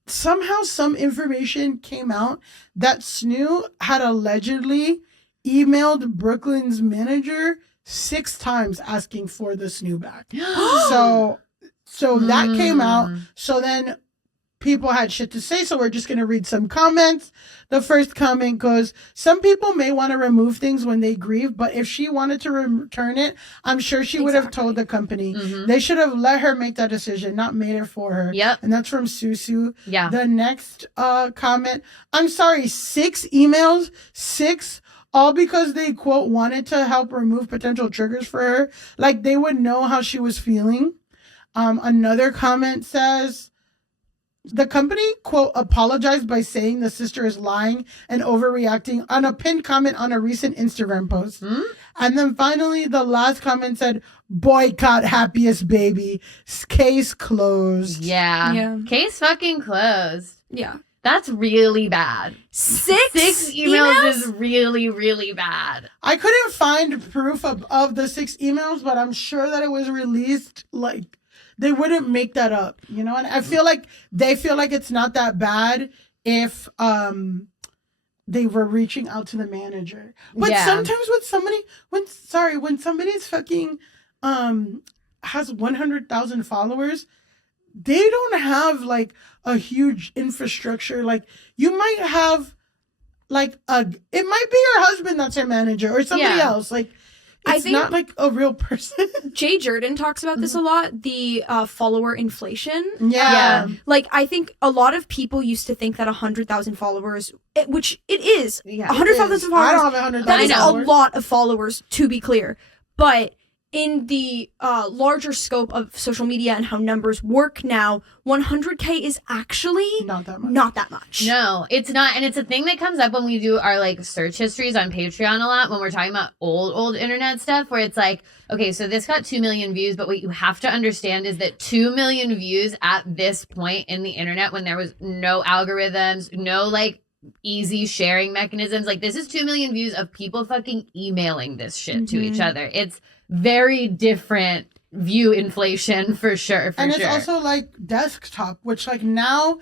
some information came out that Snoo had allegedly emailed Brooklyn's manager 6 times asking for the Snoo back. So that came out. So then people had shit to say, so we're just going to read some comments. The first comment goes, some people may want to remove things when they grieve, but if she wanted to return it, I'm sure she would have told the company. They should have let her make that decision, not made it for her. Yep. And that's from Susu. Yeah. The next comment, I'm sorry, 6 emails, 6, all because they, quote, wanted to help remove potential triggers for her. Like, they would know how she was feeling. Another comment says, the company, quote, apologized by saying the sister is lying and overreacting on a pinned comment on a recent Instagram post. And then finally, the last comment said, boycott happiest baby. Case closed. Yeah. Case fucking closed. Yeah. That's really bad. 6 emails is really, really bad. I couldn't find proof of the 6 emails, but I'm sure that it was released, like, they wouldn't make that up, you know? And I feel like they feel like it's not that bad if they were reaching out to the manager. But sometimes when somebody's fucking has 100,000 followers, they don't have like a huge infrastructure. Like, you might have like it might be your husband that's your manager or somebody else. Like, it's not like a real person. Jay Jordan talks about this a lot, the follower inflation. Yeah. Like, I think a lot of people used to think that 100,000 followers, which it is. 100,000 followers. I don't have 100,000 That is followers. a lot of followers, to be clear. But in the larger scope of social media and how numbers work now, 100K is actually not that much. No, it's not. And it's a thing that comes up when we do our like search histories on Patreon a lot, when we're talking about old internet stuff, where it's like, okay, so this got 2 million views, but what you have to understand is that 2 million views at this point in the internet, when there was no algorithms, no like easy sharing mechanisms, like this is 2 million views of people fucking emailing this shit to each other. It's very different view inflation for sure. And it's also like desktop, which like now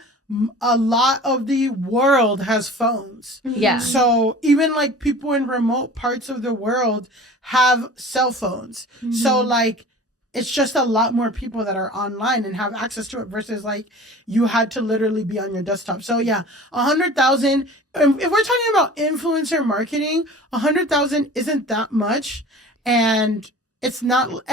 a lot of the world has phones. Yeah. So even like people in remote parts of the world have cell phones. So like it's just a lot more people that are online and have access to it versus like you had to literally be on your desktop. So yeah, 100,000. If we're talking about influencer marketing, 100,000 isn't that much, and it's not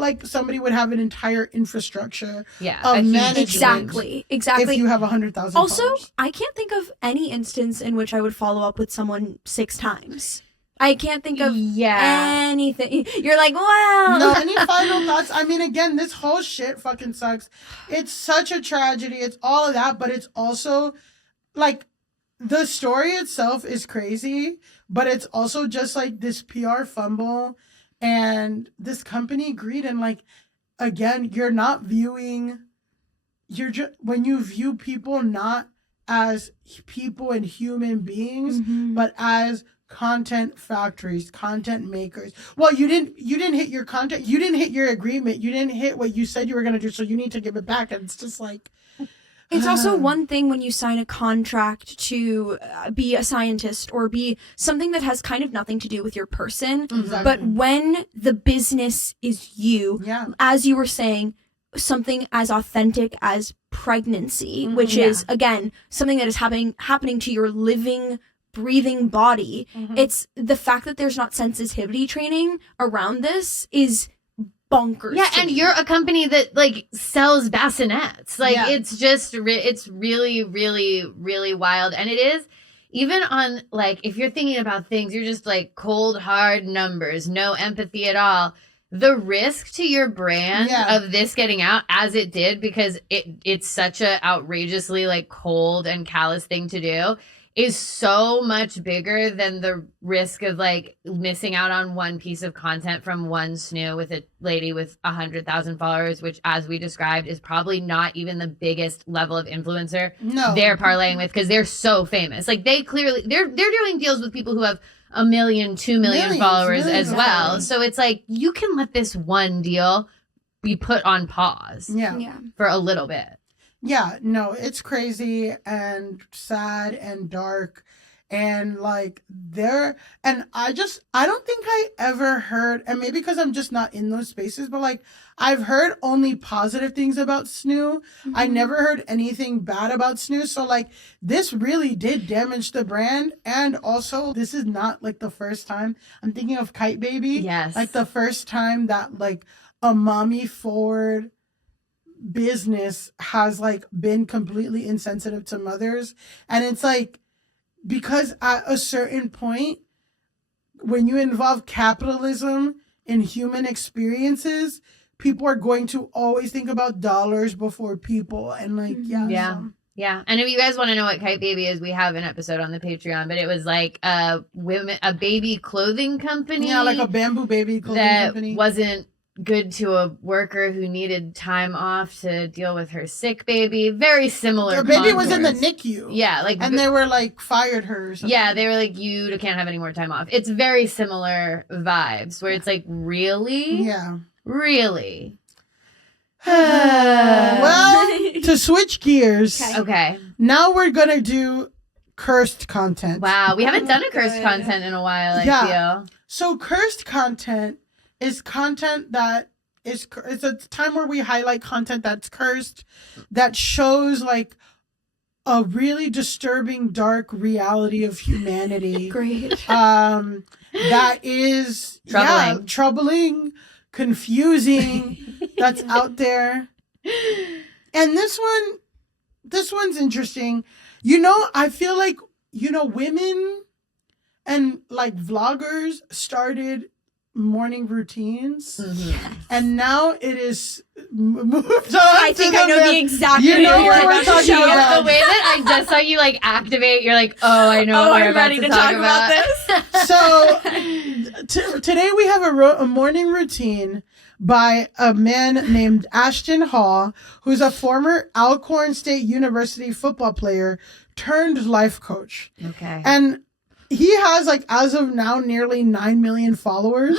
like somebody would have an entire infrastructure of management. Exactly. If you have 100,000 Also, followers. I can't think of any instance in which I would follow up with someone 6 times. I can't think of anything. You're like, wow. No, any final thoughts? I mean, again, this whole shit fucking sucks. It's such a tragedy. It's all of that, but it's also like the story itself is crazy, but it's also just like this PR fumble and this company greed. And like, again, you're not viewing, when you view people not as people and human beings, but as content factories, content makers. Well, you didn't hit your content, you didn't hit your agreement, you didn't hit what you said you were going to do, so you need to give it back. And it's just like, it's also one thing when you sign a contract to be a scientist or be something that has kind of nothing to do with your person. Exactly. But when the business is you, as you were saying, something as authentic as pregnancy, which is, again, something that is happening to your living, breathing body. It's the fact that there's not sensitivity training around this is bonkers. Yeah, and you're a company that like sells bassinets. Like it's just it's really, really, really wild. And it is even on like if you're thinking about things, you're just like cold hard numbers, no empathy at all. The risk to your brand of this getting out as it did, because it's such a outrageously like cold and callous thing to do, is so much bigger than the risk of like missing out on one piece of content from one Snoo with a lady with 100,000 followers, which as we described is probably not even the biggest level of influencer they're parlaying with, because they're so famous. Like they're doing deals with people who have 1 million, 2 million followers as well. So it's like you can let this one deal be put on pause for a little bit. Yeah, no, it's crazy and sad and dark and like and I don't think I ever heard, and maybe because I'm just not in those spaces, but like I've heard only positive things about Snoo. I never heard anything bad about Snoo. So like this really did damage the brand. And also this is not like the first time. I'm thinking of Kite Baby. Yes. Like the first time that like a mommy forward business has like been completely insensitive to mothers. And it's like, because at a certain point when you involve capitalism in human experiences, people are going to always think about dollars before people. And like Yeah. And if you guys want to know what Kite Baby is, we have an episode on the Patreon, but it was like a baby clothing company. Yeah, like a bamboo baby clothing company. Wasn't good to a worker who needed time off to deal with her sick baby. Very similar. Her baby was in the NICU. Yeah, like, and they were like fired her or something. Yeah, they were like, you can't have any more time off. It's very similar vibes where it's like, really? Yeah. Really? Well, to switch gears. Okay. Now we're gonna do cursed content. Wow, we haven't done a cursed content in a while, I feel. So cursed content is content that it's a time where we highlight content that's cursed, that shows like a really disturbing, dark reality of humanity. Great. That is troubling, confusing, that's out there. And this one's interesting. You know, I feel like, you know, women and like vloggers started morning routines, and now it is moved on. I think I know the exact. You know what we're talking about. The way that I just saw you like activate, you're like, oh, I know what we're about to talk about this. So today we have a morning routine by a man named Ashton Hall, who's a former Alcorn State University football player turned life coach. Okay. And he has, like, as of now, nearly 9 million followers.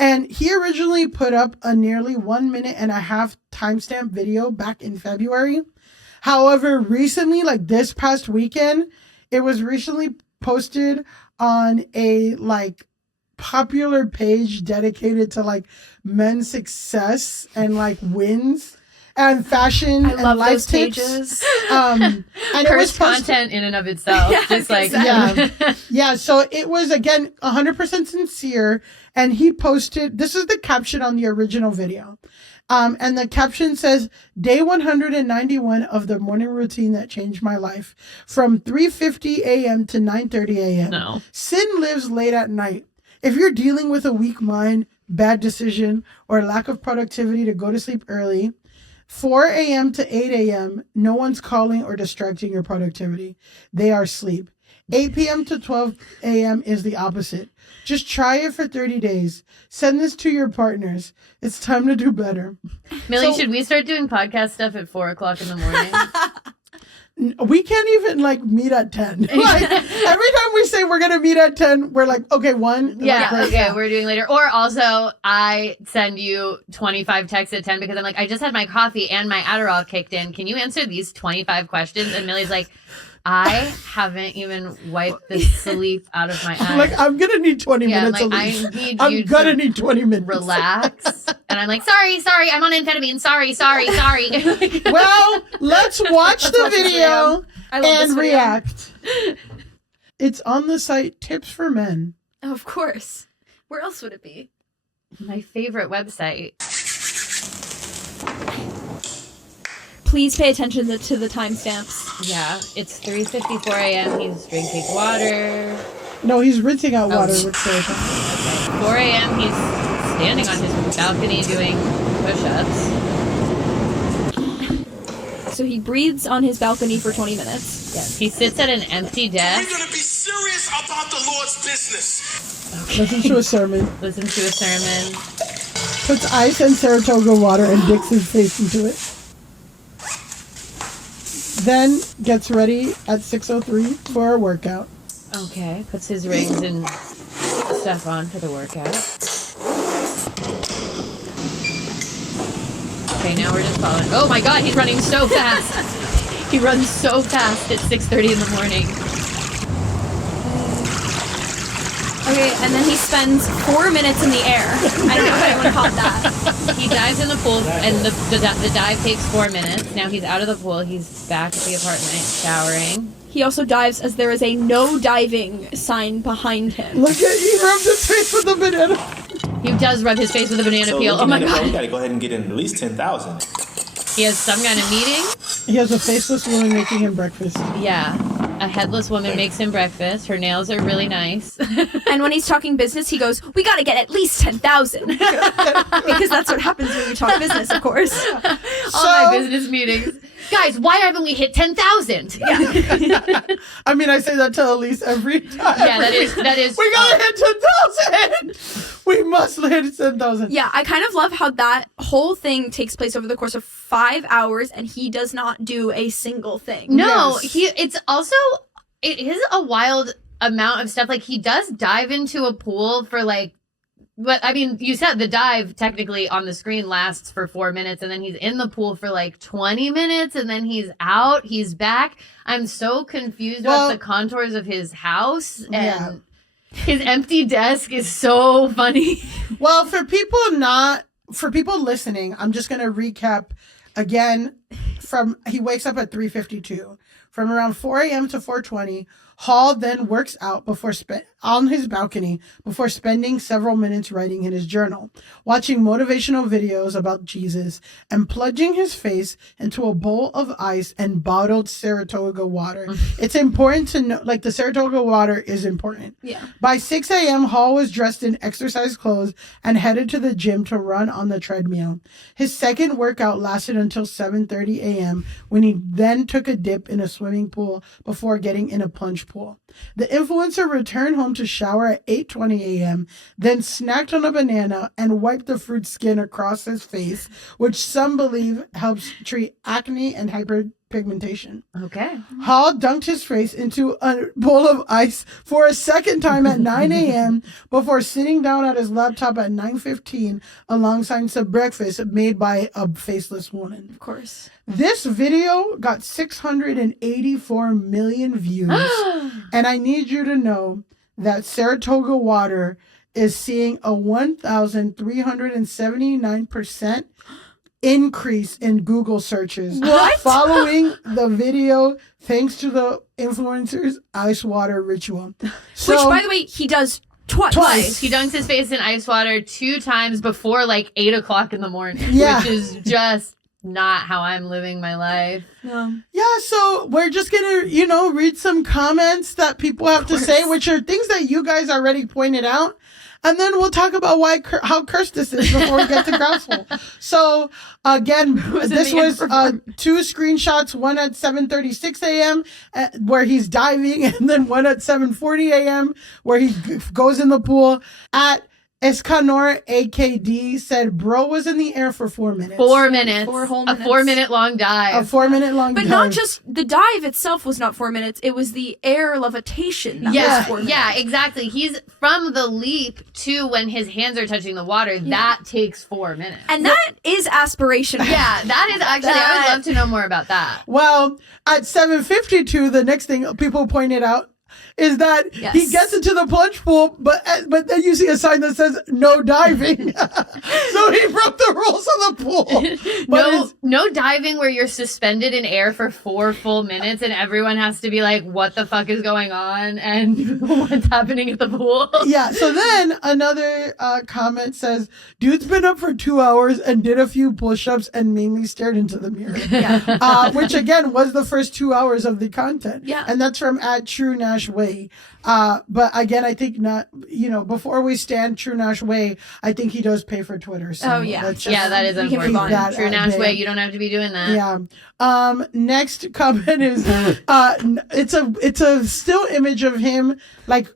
And he originally put up a nearly 1.5 minute timestamp video back in February. However, recently, like this past weekend, it was recently posted on a like popular page dedicated to like men's success and like wins and fashion I and love life those tips. pages. And it was content in and of itself. Yeah, Just like yeah. So it was again 100% sincere, and he posted. This is the caption on the original video. And the caption says, day 191 of the morning routine that changed my life. From 3:50 a.m. to 9:30 a.m. No. Sin lives late at night. If you're dealing with a weak mind, bad decision, or lack of productivity to go to sleep early, 4 a.m. to 8 a.m., no one's calling or distracting your productivity. They are asleep. 8 p.m. to 12 a.m. is the opposite. Just try it for 30 days. Send this to your partners. It's time to do better. Millie, should we start doing podcast stuff at 4 o'clock in the morning? We can't even like meet at 10. Like every time we say we're going to meet at 10, we're like, okay, 1. Yeah, like, okay, we're doing later. Or also, I send you 25 texts at 10 because I'm like, I just had my coffee and my Adderall kicked in. Can you answer these 25 questions? And Millie's like, I haven't even wiped the sleep out of my eyes. I'm like, I'm going to need 20 minutes. Like, I'm going to need 20 minutes. Relax. And I'm like, sorry, I'm on amphetamine. Sorry. Well, let's watch the video and react. It's on the site Tips for Men. Oh, of course. Where else would it be? My favorite website. Please pay attention to the timestamps. Yeah, it's 3:54 a.m. He's drinking water. No, he's rinsing out water with soda. Okay. 4 a.m. He's standing on his balcony doing push-ups. So he breathes on his balcony for 20 minutes. Yes. He sits at an empty desk. We're going to be serious about the Lord's business. Okay. Listen to a sermon. Puts ice and Saratoga water and dips his face into it. Then gets ready at 6:03 for a workout. Okay, puts his rings and stuff on for the workout. Okay, now we're just following. Oh my god, he's running so fast. He runs so fast at 6:30 in the morning. Okay, and then he spends 4 minutes in the air. I don't know if anyone caught that. He dives in the pool, and the dive takes 4 minutes. Now he's out of the pool. He's back at the apartment, showering. He also dives as there is a no diving sign behind him. Look at, he rubbed his face with a banana. He does rub his face with a banana peel. Oh my god. We gotta go ahead and get in at least 10,000. He has some kind of meeting. He has a faceless woman making him breakfast. Yeah. A headless woman makes him breakfast. Her nails are really nice. And when he's talking business, he goes, we gotta get at least 10,000. Because that's what happens when you talk business, of course. All my business meetings. Guys, why haven't we hit 10,000? Yeah. I mean, I say that to Alise every time. Yeah, that is. We gotta hit 10,000. We must hit 10,000. Yeah, I kind of love how that whole thing takes place over the course of 5 hours, and he does not do a single thing. No, Yes. it is a wild amount of stuff. Like, he does dive into a pool for like, but I mean, you said the dive technically on the screen lasts for 4 minutes, and then he's in the pool for like 20 minutes, and then he's out, he's back. I'm so confused about the contours of his house, and his empty desk is so funny. Well, for people listening, I'm just going to recap again. He wakes up at 3:52. From around 4 a.m. to 4:20, Hall then works out on his balcony before spending several minutes writing in his journal, watching motivational videos about Jesus, and plunging his face into a bowl of ice and bottled Saratoga water. It's important to know, like, the Saratoga water is important. Yeah. By 6 a.m., Hall was dressed in exercise clothes and headed to the gym to run on the treadmill. His second workout lasted until 7:30 a.m. when he then took a dip in a swimming pool before getting in a plunge pool. The influencer returned home to shower at 8:20 a.m., then snacked on a banana and wiped the fruit skin across his face, which some believe helps treat acne and pigmentation. Okay. Hall dunked his face into a bowl of ice for a second time at 9 a.m. before sitting down at his laptop at 9:15 alongside some breakfast made by a faceless woman. Of course. This video got 684 million views. And I need you to know that Saratoga Water is seeing a 1,379% increase in Google searches. What? Following the video, thanks to the influencer's ice water ritual. So, which, by the way, he does twice. He dunks his face in ice water 2 times before like 8 o'clock in the morning, Yeah. which is just not how I'm living my life. Yeah, so we're just gonna, read some comments that people have to say, which are things that you guys already pointed out. And then we'll talk about how cursed this is before we get to Grouseful. So, again, this was 2 screenshots, one at 7:36 a.m. Where he's diving, and then one at 7:40 a.m. where he goes in the pool. At Escanor AKD said, bro was in the air for 4 minutes. 4 minutes. 4 whole A minutes. 4-minute long dive. A 4-minute long But dive. not just the dive itself was not 4 minutes. It was the air levitation. That was 4 minutes. Yeah, exactly. He's from the leap to when his hands are touching the water. That takes 4 minutes. And that is aspirational. Yeah, that is actually, I would love to know more about that. Well, at 7:52, the next thing people pointed out is that he gets into the plunge pool, but then you see a sign that says no diving. So he broke the rules of the pool. No diving where you're suspended in air for 4 full minutes and everyone has to be like, what the fuck is going on and what's happening at the pool? Yeah, so then another comment says, dude's been up for 2 hours and did a few push-ups and mainly stared into the mirror. Which again was the first 2 hours of the content. Yeah. And that's from @TrueNashWay. But again, I think not, before we stand True Nash Way, I think he does pay for Twitter. So that is unfortunate. True Nash Way, you don't have to be doing that. Yeah. Next comment is, it's a still image of him like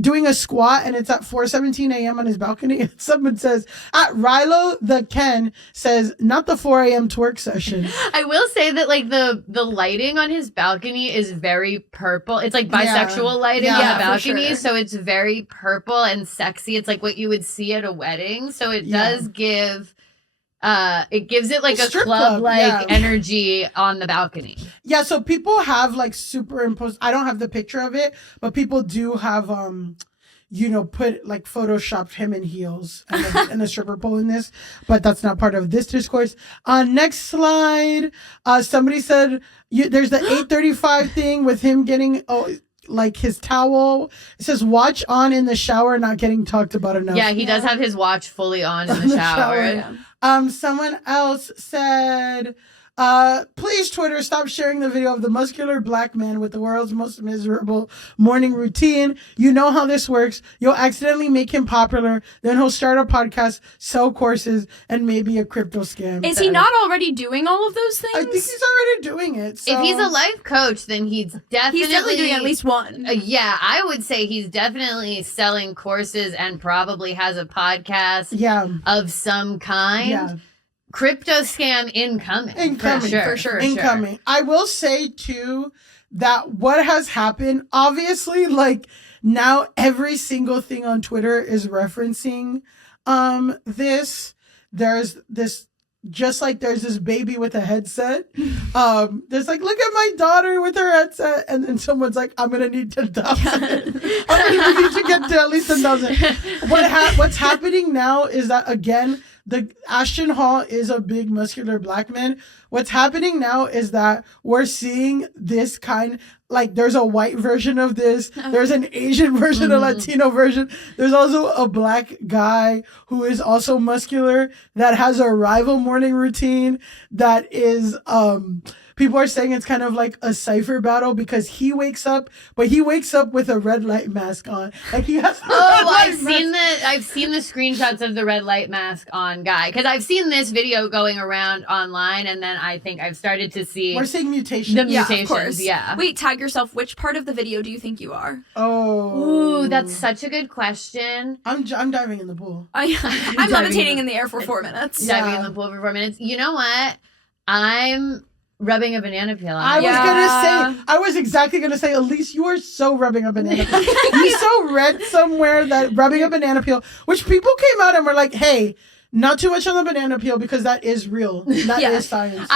doing a squat, and it's at 4:17 a.m. on his balcony. And someone says, Rilo the Ken says, not the 4 a.m. twerk session. I will say that like the lighting on his balcony is very purple. It's like bisexual lighting on the balcony, sure. so it's very purple and sexy. It's like what you would see at a wedding. So it does give it gives it like a club like energy on the balcony. Yeah, so people have like superimposed, I don't have the picture of it, but people do have put like photoshopped him in heels and a stripper pole in this, but that's not part of this discourse. Next slide. Somebody said there's the 8:35 thing with him getting like his towel. It says watch on in the shower, not getting talked about enough. Yeah, he does have his watch fully on in the shower. Someone else said, please Twitter, stop sharing the video of the muscular black man with the world's most miserable morning routine. You know how this works. You'll accidentally make him popular. Then he'll start a podcast, sell courses, and maybe a crypto scam. Is he not already doing all of those things? I think he's already doing it. So. If he's a life coach, then he's definitely doing at least one. Yeah, I would say he's definitely selling courses and probably has a podcast of some kind. Yeah. Crypto scam incoming. For sure. Incoming. I will say too that what has happened, obviously, like now every single thing on Twitter is referencing this. There's this, just like there's this baby with a headset. There's like, look at my daughter with her headset, and then someone's like, I'm gonna need 10,000. I'm gonna need to get to at least 10,000. What's happening now is that again, the Ashton Hall is a big muscular black man. What's happening now is that we're seeing this kind, like there's a white version of this. There's an Asian version, a Latino version. There's also a black guy who is also muscular that has a rival morning routine that is, people are saying it's kind of like a cipher battle because he wakes up, but he wakes up with a red light mask on. Like he has. I've seen the screenshots of the red light mask on guy because I've seen this video going around online, and then I think I've started to see. We're seeing mutations. The mutations, of course. Yeah. Wait, tag yourself. Which part of the video do you think you are? Ooh, that's such a good question. I'm diving in the pool. I'm levitating in the air for 4 minutes. Diving in the pool for 4 minutes. You know what? I'm rubbing a banana peel on. I was exactly gonna say, Alise, you are so rubbing a banana peel. You so read somewhere that rubbing a banana peel, which people came out and were like, hey, not too much on the banana peel because that is real. That is science.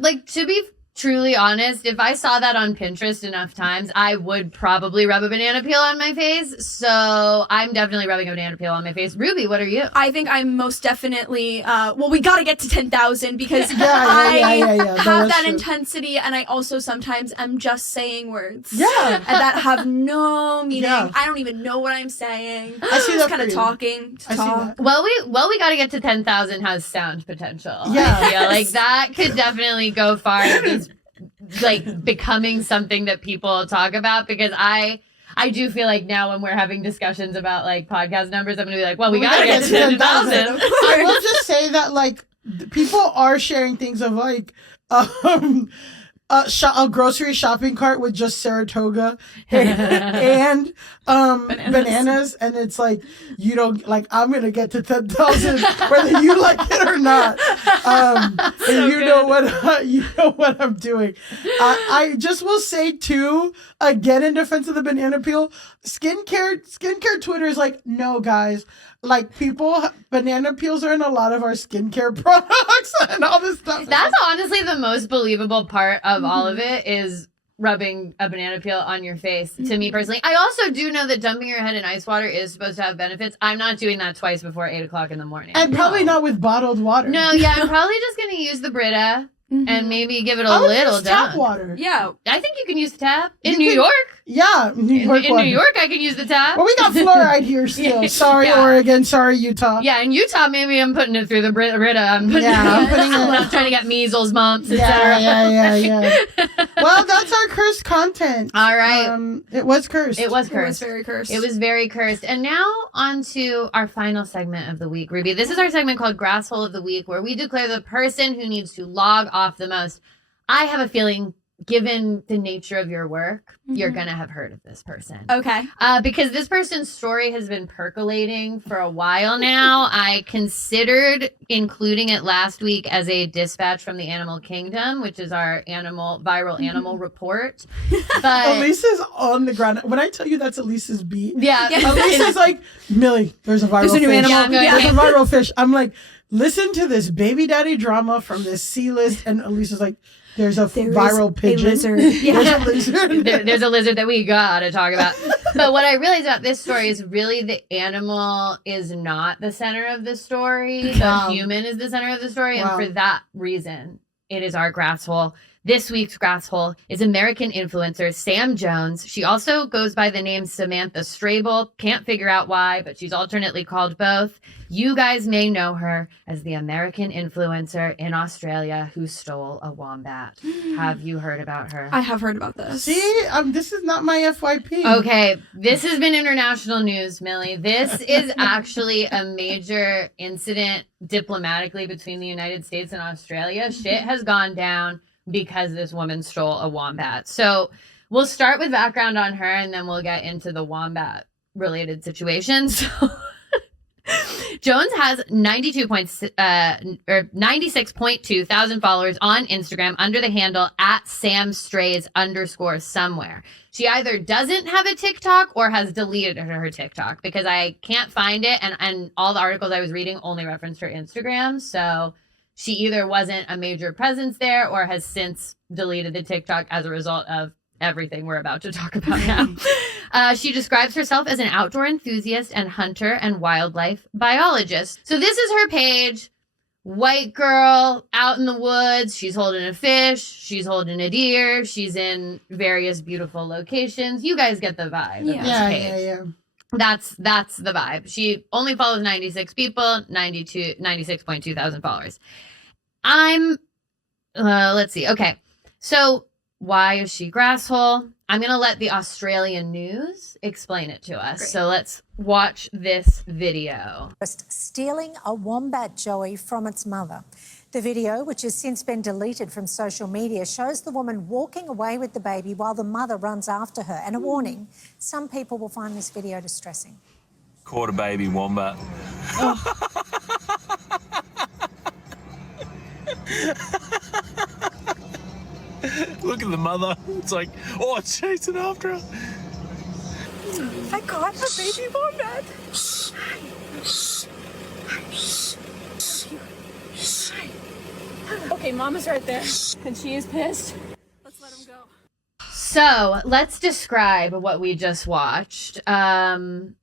Like to be truly honest, if I saw that on Pinterest enough times, I would probably rub a banana peel on my face. So I'm definitely rubbing a banana peel on my face. Ruby, what are you? I think I'm most definitely, we got to get to 10,000 because I have that intensity, and I also sometimes am just saying words and that have no meaning. Yeah. I don't even know what I'm saying. I see that just kind of talking to talk. Well, we got to get to 10,000 has sound potential. Yeah. I feel like that could definitely go far. Like becoming something that people talk about, because I do feel like now when we're having discussions about like podcast numbers, I'm gonna be like, well, we gotta get to 10,000. I will just say that like people are sharing things of like a grocery shopping cart with just Saratoga and bananas, and it's like, you don't like, I'm gonna get to 10,000 whether you like it or not. And you know what I'm doing. I just will say too, again, in defense of the banana peel, skincare Twitter is like, no guys, like banana peels are in a lot of our skincare products and all this stuff. That's honestly the most believable part of all of it, is rubbing a banana peel on your face, to me personally. I also do know that dumping your head in ice water is supposed to have benefits. I'm not doing that twice before 8 o'clock in the morning. And probably not with bottled water. No, yeah, I'm probably just going to use the Brita and maybe give it a little tap water. Yeah, I think you can use the tap in New York. Yeah, New York. In New York, I can use the tap. Well, we got fluoride here still. Sorry, Oregon. Sorry, Utah. Yeah, in Utah, maybe I'm putting it through the Brita. I'm putting I'm trying to get measles, mumps, etc. Yeah. Well, that's our cursed content. All right. It was cursed. It was very cursed. It was very cursed. And now on to our final segment of the week, Ruby. This is our segment called Grasshole of the Week, where we declare the person who needs to log off the most. I have a feeling, given the nature of your work, you're going to have heard of this person. Okay. Because this person's story has been percolating for a while now. I considered including it last week as a dispatch from the Animal Kingdom, which is our viral animal report. But Alise's on the ground. When I tell you that's Alise's beat, Alise's like, Millie, there's a viral fish. New animal. There's a viral fish. I'm like, listen to this baby daddy drama from this C-list, and Alise's like, There's a viral pigeon. A lizard. There's a lizard. There's a lizard that we gotta talk about. But what I realized about this story is really the animal is not the center of the story. The human is the center of the story. And for that reason, it is our grasshole. This week's grasshole is American influencer Sam Jones. She also goes by the name Samantha Strable. Can't figure out why, but she's alternately called both. You guys may know her as the American influencer in Australia who stole a wombat. Have you heard about her? I have heard about this. See, this is not my FYP. Okay, this has been international news, Millie. This is actually a major incident diplomatically between the United States and Australia. Shit has gone down because this woman stole a wombat. So we'll start with background on her, and then we'll get into the wombat related situation. So Jones has 96.2 thousand followers on Instagram under the handle @samstrays_somewhere. She either doesn't have a TikTok or has deleted her TikTok, because I can't find it, and all the articles I was reading only referenced her Instagram. So she either wasn't a major presence there or has since deleted the TikTok as a result of everything we're about to talk about now. She describes herself as an outdoor enthusiast and hunter and wildlife biologist. So this is her page. White girl out in the woods. She's holding a fish. She's holding a deer. She's in various beautiful locations. You guys get the vibe. Yeah. That's the vibe. She only follows 96 people, 96.2 thousand followers. Let's see. Okay. So why is she grasshole? I'm going to let the Australian news explain it to us. Great. So let's watch this video. Stealing a wombat joey from its mother. The video, which has since been deleted from social media, shows the woman walking away with the baby while the mother runs after her. And a warning, some people will find this video distressing. Caught a baby wombat. look at the mother. It's like, oh, it's chasing after her. I got a baby wombat. Okay, Mom is right there, and she is pissed. Let's let him go. So let's describe what we just watched. I'll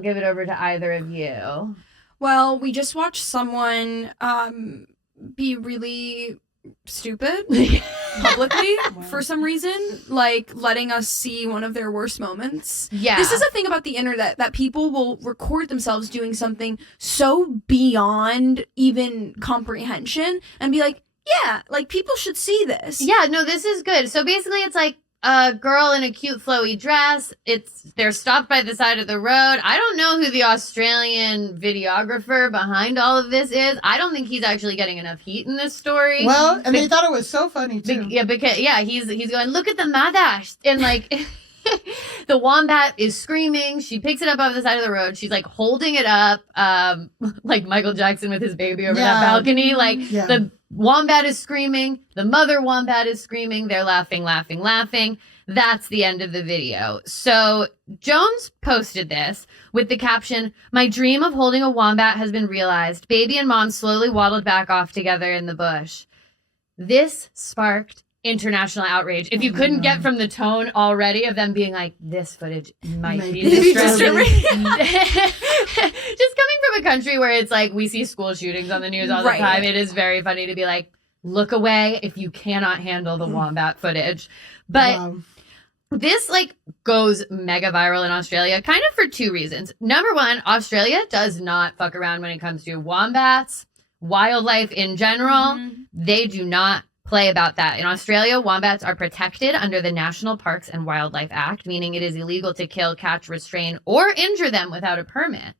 give it over to either of you. Well, we just watched someone be really stupid publicly for some reason, like letting us see one of their worst moments. Yeah. This is a thing about the internet, that people will record themselves doing something so beyond even comprehension and be like, yeah, like people should see this. Yeah, no, this is good. So basically it's like a girl in a cute flowy dress. They're stopped by the side of the road. I don't know who the Australian videographer behind all of this is. I don't think he's actually getting enough heat in this story. Well, and they thought it was so funny too. He's going, look at the mother, and like the wombat is screaming. She picks it up off the side of the road. She's like holding it up, like Michael Jackson with his baby over that balcony. Like the wombat is screaming. The mother wombat is screaming. They're laughing. That's the end of the video. So Jones posted this with the caption, "My dream of holding a wombat has been realized. Baby and mom slowly waddled back off together in the bush." This sparked international outrage. If you couldn't get from the tone already of them being like, this footage might be disturbing. Just coming from a country where it's like we see school shootings on the news all the time, it is very funny to be like, look away if you cannot handle the wombat footage. But this like goes mega viral in Australia, kind of for two reasons. Number one, Australia does not fuck around when it comes to wombats, wildlife in general. They do not play about that. In Australia, wombats are protected under the National Parks and Wildlife Act, meaning it is illegal to kill, catch, restrain, or injure them without a permit.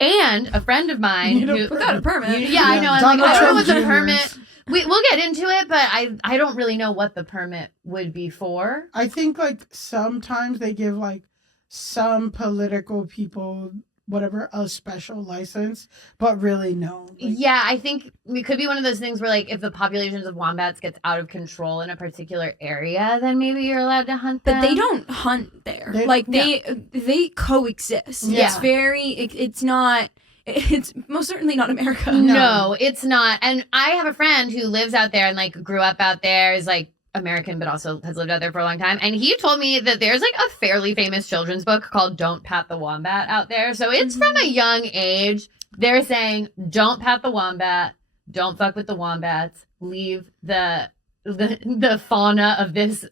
And a friend of mine without a permit. I know. I'm like, I don't know what the permit. We'll get into it, but I don't really know what the permit would be for. I think like sometimes they give like some political people whatever a special license, but really no. Yeah, I think it could be one of those things where like if the populations of wombats gets out of control in a particular area, then maybe you're allowed to hunt them. But they don't hunt there. They coexist. Yeah. It's it's most certainly not America. No, it's not. And I have a friend who lives out there and like grew up out there, is like American, but also has lived out there for a long time. And he told me that there's like a fairly famous children's book called Don't Pat the Wombat out there. So it's from a young age. They're saying, don't pat the wombat. Don't fuck with the wombats. Leave the fauna of this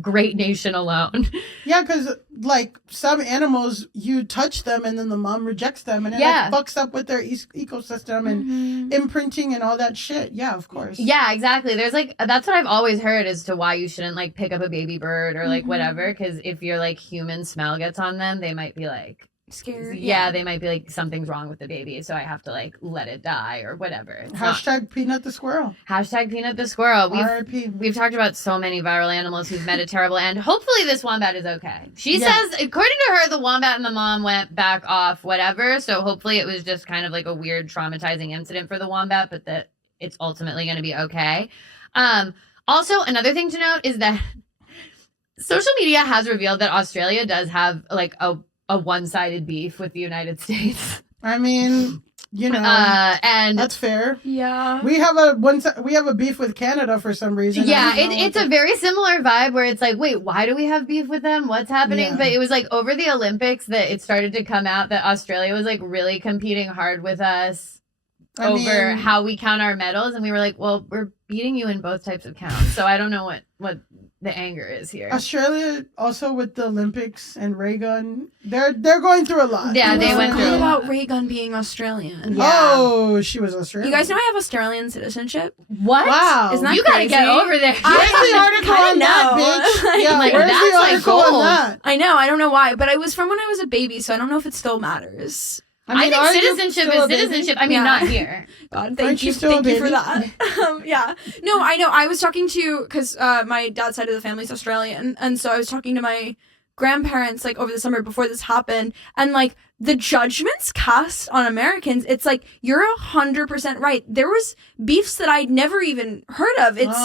great nation alone. Yeah, because like some animals, you touch them and then the mom rejects them and it like, fucks up with their ecosystem and imprinting and all that shit. Yeah, of course. Yeah, exactly. There's like, that's what I've always heard as to why you shouldn't like pick up a baby bird or like whatever, because if your like human smell gets on them, they might be like scared. Yeah, they might be like, something's wrong with the baby, so I have to like let it die or whatever. Hashtag Peanut the Squirrel. Hashtag Peanut the Squirrel. R.I.P. We've talked about so many viral animals who've met a terrible end. Hopefully this wombat is okay. She says, according to her, the wombat and the mom went back off, whatever. So hopefully it was just kind of like a weird traumatizing incident for the wombat, but that it's ultimately going to be okay. Also, another thing to note is that social media has revealed that Australia does have like a one-sided beef with the United States. I mean, you know, and that's fair. Yeah, we have a beef with Canada for some reason. Yeah, it's a very similar vibe where it's like, wait, why do we have beef with them? What's happening? Yeah. But it was like over the Olympics that it started to come out that Australia was like really competing hard with us over how we count our medals, and we were like, well, we're beating you in both types of counts, so I don't know what the anger is here. Australia also with the Olympics and ray gun, they're going through a lot. Yeah, they went through about ray gun being Australian. Yeah. Oh, she was Australian. You guys know I have Australian citizenship. What? Wow. Isn't that you crazy? Gotta get over there. Where's the article on that, bitch? Yeah, like, where's that's the article like on that? I know, I don't know why, but it was from when I was a baby, so I don't know if it still matters. I think citizenship is citizenship. I mean, not here. God, thank you for that. Yeah. No, I know. I was talking to, because my dad's side of the family's Australian, and so I was talking to my grandparents like over the summer before this happened, and like the judgments cast on Americans, it's like you're 100% right. There was beefs that I'd never even heard of. It's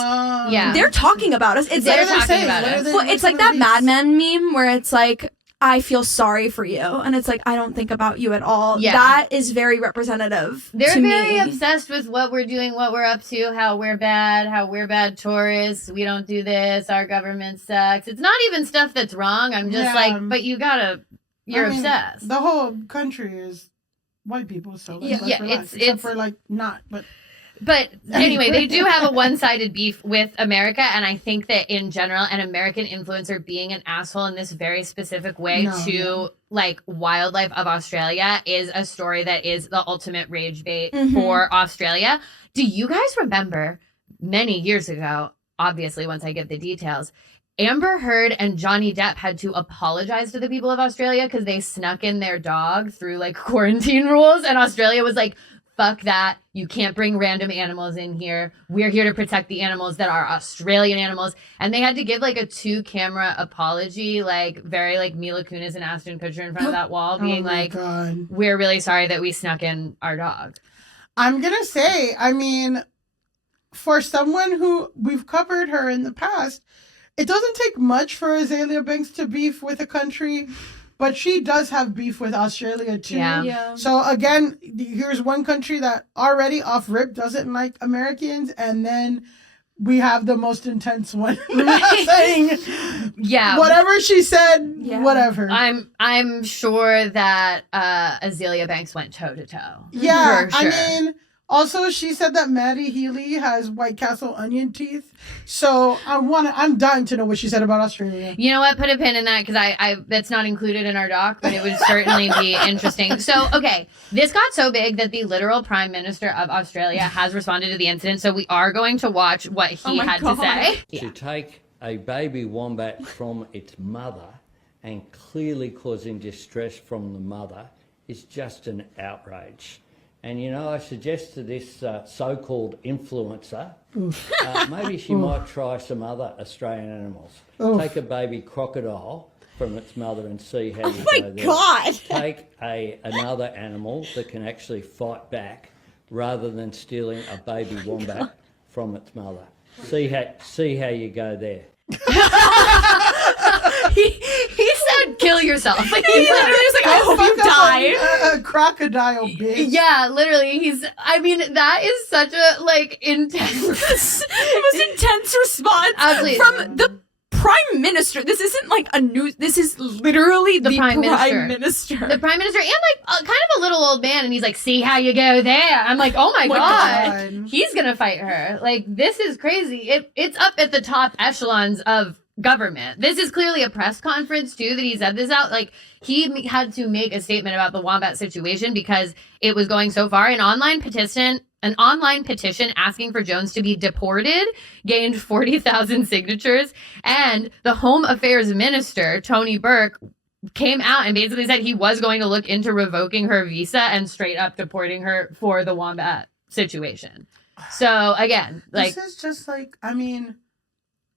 they're talking about us. It's they're like, talking about us. Well, it's like that Mad Men meme where it's like, I feel sorry for you, and it's like, I don't think about you at all. Yeah. That is very representative. They're to very me. obsessed with what we're doing, what we're up to, how we're bad tourists. We don't do this. Our government sucks. It's not even stuff that's wrong. I'm just but you're obsessed. The whole country is white people, so let's relax. Except for like not, But anyway, they do have a one-sided beef with America, and I think that in general, an American influencer being an asshole in this very specific way like wildlife of Australia is a story that is the ultimate rage bait for Australia. Do you guys remember many years ago, obviously once I get the details, Amber Heard and Johnny Depp had to apologize to the people of Australia because they snuck in their dog through like quarantine rules, and Australia was like, fuck that. You can't bring random animals in here. We're here to protect the animals that are Australian animals. And they had to give like a 2-camera apology, like very like Mila Kunis and Ashton Kutcher in front of that wall being we're really sorry that we snuck in our dog. I'm going to say, I mean, for someone who we've covered her in the past, it doesn't take much for Azealia Banks to beef with a country. But she does have beef with Australia, too. Yeah. So, again, here's one country that already off rip doesn't like Americans. And then we have the most intense one saying, whatever she said, whatever. I'm sure that Azealia Banks went toe-to-toe. Yeah, for sure. I mean... Also, she said that Maddie Healy has White Castle onion teeth. So I'm dying to know what she said about Australia. You know what? Put a pin in that because I that's not included in our doc, but it would certainly be interesting. So, okay, this got so big that the literal Prime Minister of Australia has responded to the incident. So we are going to watch what he had to say. To take a baby wombat from its mother and clearly causing distress from the mother is just an outrage. And, you know, I suggest to this so-called influencer, maybe she might try some other Australian animals. Take a baby crocodile from its mother and see how you go there. God! Take another animal that can actually fight back rather than stealing a baby wombat from its mother. See how you go there. He said, "Kill yourself." Like, he literally was like, "I hope you die." A crocodile, bitch. Yeah, literally. I mean, that is such a like intense, the most intense response from the Prime Minister. This isn't like a news. This is literally the Prime Minister. The Prime Minister, and like kind of a little old man, and he's like, "See how you go there." I'm like, "Oh my god, he's gonna fight her!" Like, this is crazy. It's up at the top echelons of government. This is clearly a press conference too that he said this out. Like, he had to make a statement about the Wombat situation because it was going so far. An online petition asking for Jones to be deported gained 40,000 signatures, and the Home Affairs Minister Tony Burke came out and basically said he was going to look into revoking her visa and straight up deporting her for the Wombat situation. So again, like, this is just like, I mean,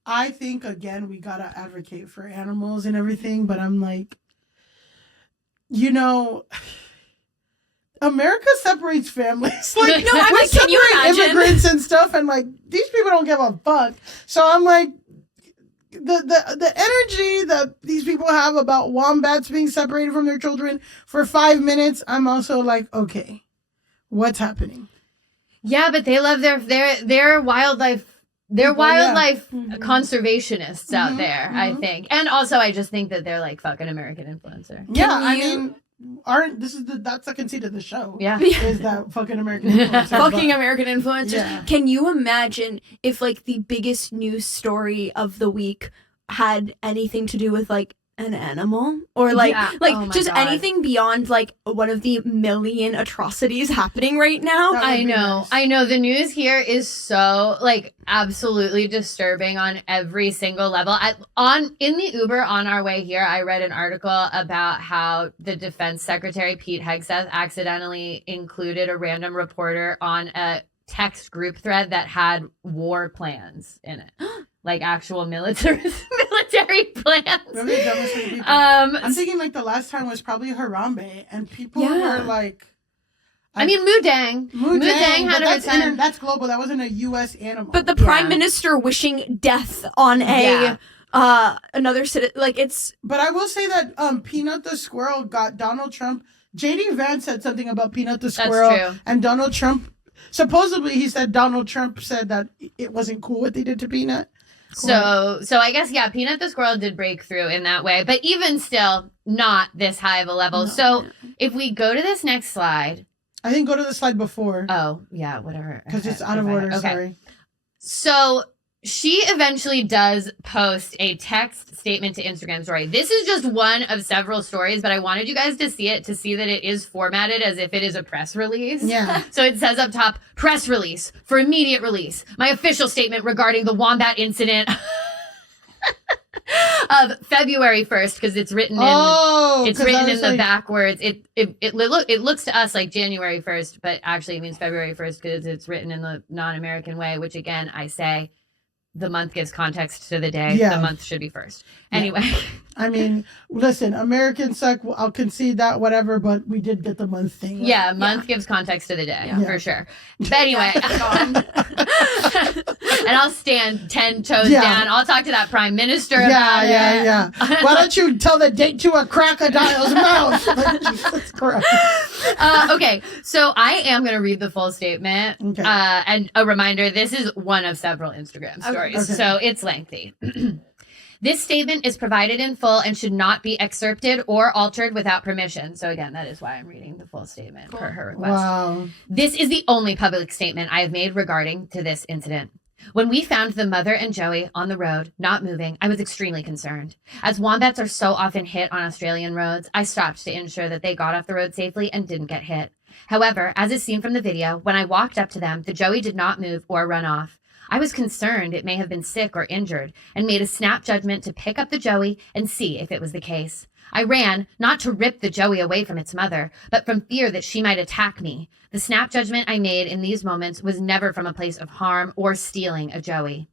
I think, again, we gotta advocate for animals and everything, but I'm like, you know, America separates families. Like, no, I'm like, can you imagine? Immigrants and stuff, and like, these people don't give a fuck. So I'm like, the energy that these people have about wombats being separated from their children for 5 minutes, I'm also like, okay, what's happening? Yeah, but they love their wildlife. They're wildlife conservationists out there, I think. And also, I just think that they're like fucking American influencer. Yeah, I mean, that's the conceit of the show. Yeah. Is that fucking American influencer. Fucking American influencers. Yeah. Can you imagine if like the biggest news story of the week had anything to do with like an animal or like just anything beyond like one of the million atrocities happening right now? I know the news here is so like absolutely disturbing on every single level. In the Uber on our way here, I read an article about how the Defense Secretary Pete Hegseth accidentally included a random reporter on a text group thread that had war plans in it. like actual military plans. Really devastating people. I'm thinking like the last time was probably Harambe, and people were like, I mean, Mudang. Mudang had a time. That's global. That wasn't a U.S. animal. But the prime minister wishing death on another citizen, like it's. But I will say that Peanut the squirrel got Donald Trump. J.D. Vance said something about Peanut the squirrel. That's true. And Donald Trump, supposedly he said Donald Trump said that it wasn't cool what they did to Peanut. Cool. So I guess, Peanut the squirrel did break through in that way. But even still, not this high of a level. No. So if we go to this next slide. I think go to the slide before. Oh, yeah, whatever. Because it's out of order, okay. Sorry. So she eventually does post a text statement to Instagram story. This is just one of several stories, but I wanted you guys to see it, to see that it is formatted as if it is a press release. Yeah. So it says up top, press release for immediate release. My official statement regarding the Wombat incident of February 1st, because it's written in the backwards. It looks to us like January 1st, but actually it means February 1st because it's written in the non-American way, which again, I say the month gives context to the day. Yeah. The month should be first. Anyway. I mean, listen, Americans suck. I'll concede that, whatever, but we did get the month thing. Right? Yeah, month gives context to the day, for sure. But anyway. And I'll stand 10 toes down. I'll talk to that prime minister about it. Yeah. Why don't you tell the date to a crocodile's mouth? Jesus Christ. Okay, so I am going to read the full statement. Okay. And a reminder, this is one of several Instagram stories, so it's lengthy. This statement is provided in full and should not be excerpted or altered without permission. So again, that is why I'm reading the full statement per her request. Wow. This is the only public statement I have made regarding to this incident. When we found the mother and Joey on the road, not moving, I was extremely concerned. As wombats are so often hit on Australian roads, I stopped to ensure that they got off the road safely and didn't get hit. However, as is seen from the video, when I walked up to them, the Joey did not move or run off. I was concerned it may have been sick or injured and made a snap judgment to pick up the Joey and see if it was the case. I ran, not to rip the Joey away from its mother, but from fear that she might attack me. The snap judgment I made in these moments was never from a place of harm or stealing a Joey.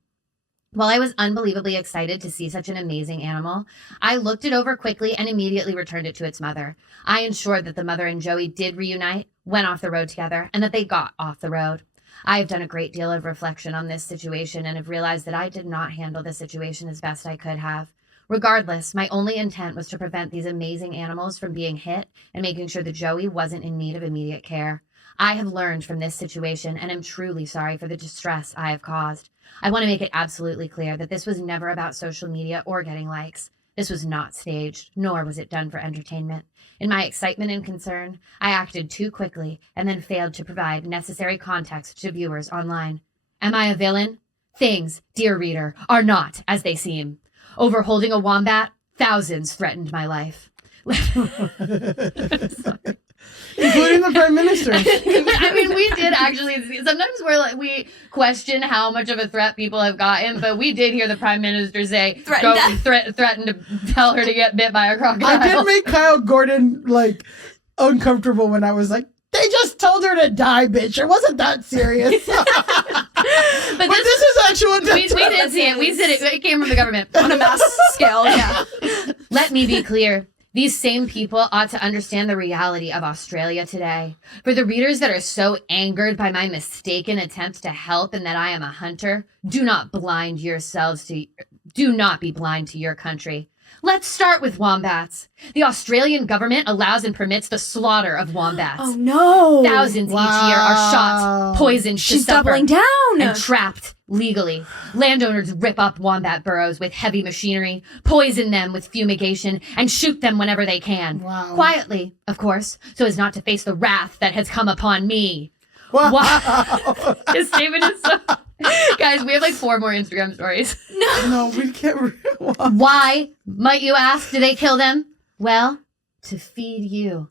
While I was unbelievably excited to see such an amazing animal, I looked it over quickly and immediately returned it to its mother. I ensured that the mother and Joey did reunite, went off the road together, and that they got off the road. I have done a great deal of reflection on this situation and have realized that I did not handle the situation as best I could have. Regardless, my only intent was to prevent these amazing animals from being hit and making sure the Joey wasn't in need of immediate care. I have learned from this situation and am truly sorry for the distress I have caused. I want to make it absolutely clear that this was never about social media or getting likes. This was not staged, nor was it done for entertainment. In my excitement and concern, I acted too quickly and then failed to provide necessary context to viewers online. Am I a villain? Things, dear reader, are not as they seem. Over holding a wombat, thousands threatened my life. Including the prime minister. I mean, we did actually. Sometimes we question how much of a threat people have gotten, but we did hear the prime minister say threaten to tell her to get bit by a crocodile. I did make Kyle Gordon uncomfortable when I was like, they just told her to die, bitch. It wasn't that serious. but this is actual death. We did see it. We said it. It came from the government on a mass scale. Yeah. Let me be clear. These same people ought to understand the reality of Australia today. For the readers that are so angered by my mistaken attempt to help and that I am a hunter, do not be blind to your country. Let's start with wombats. The Australian government allows and permits the slaughter of wombats. Oh no! Thousands each year are shot, poisoned She's to suffer, doubling down, and trapped legally. Landowners rip up wombat burrows with heavy machinery, poison them with fumigation, and shoot them whenever they can. Wow. Quietly, of course, so as not to face the wrath that has come upon me. Wow. This statement is so... Guys, we have 4 more Instagram stories. No, we can't. Why, might you ask, do they kill them? Well, to feed you.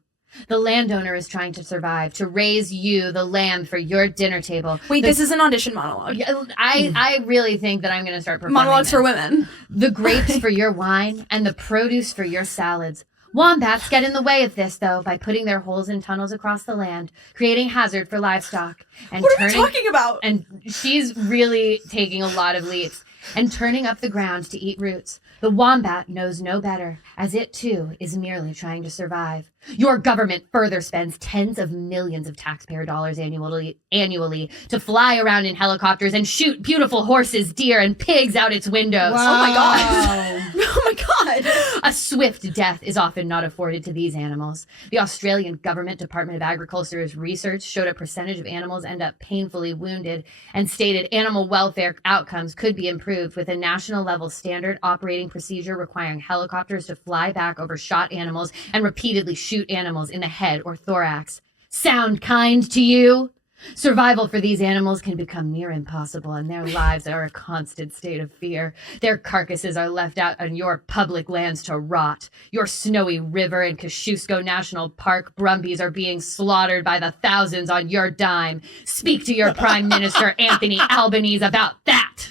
The landowner is trying to survive, to raise you, the lamb, for your dinner table. Wait, this is an audition monologue. I really think that I'm going to start performing monologues for women. The grapes for your wine and the produce for your salads. Wombats get in the way of this, though, by putting their holes in tunnels across the land, creating hazard for livestock. And what are you talking about? And she's really taking a lot of leaps. and turning up the ground to eat roots. The wombat knows no better, as it too is merely trying to survive. Your government further spends tens of millions of taxpayer dollars annually to fly around in helicopters and shoot beautiful horses, deer, and pigs out its windows. Wow. Oh my god. Oh my god. A swift death is often not afforded to these animals. The Australian Government Department of Agriculture's research showed a percentage of animals end up painfully wounded and stated animal welfare outcomes could be improved with a national level standard operating procedure requiring helicopters to fly back over shot animals and repeatedly shoot animals in the head or thorax. Sound kind to you? Survival for these animals can become near impossible, and their lives are a constant state of fear. Their carcasses are left out on your public lands to rot. Your Snowy River and Kosciuszko National Park brumbies are being slaughtered by the thousands on your dime. Speak to your Prime Minister, Anthony Albanese, about that.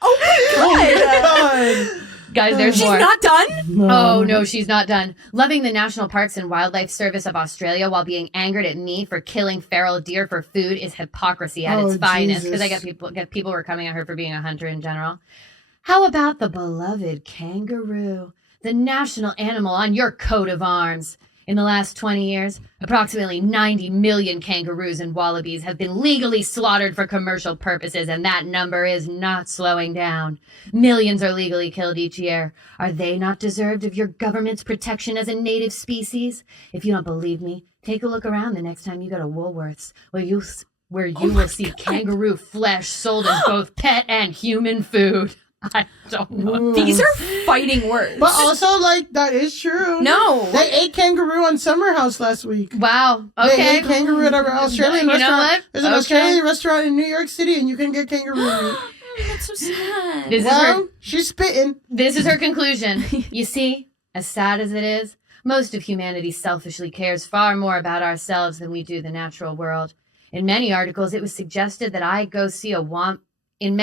Oh my god. Guys, there's She's more. not done? Oh, no, she's not done. Loving the National Parks and Wildlife Service of Australia while being angered at me for killing feral deer for food is hypocrisy at its finest. Because I get people were coming at her for being a hunter in general. How about the beloved kangaroo, the national animal on your coat of arms? In the last 20 years, approximately 90 million kangaroos and wallabies have been legally slaughtered for commercial purposes, and that number is not slowing down. Millions are legally killed each year. Are they not deserved of your government's protection as a native species? If you don't believe me, take a look around the next time you go to Woolworths, where you will see kangaroo flesh sold as both pet and human food. I don't know. These are fighting words. But also, like, that is true. No. They ate kangaroo on Summer House last week. Wow. Okay. They ate kangaroo at an Australian You know restaurant. what? There's an Australian restaurant in New York City, and you can get kangaroo meat. That's so sad. She's spitting. This is her conclusion. You see, as sad as it is, most of humanity selfishly cares far more about ourselves than we do the natural world. In many articles, it was suggested that I go see a wombat in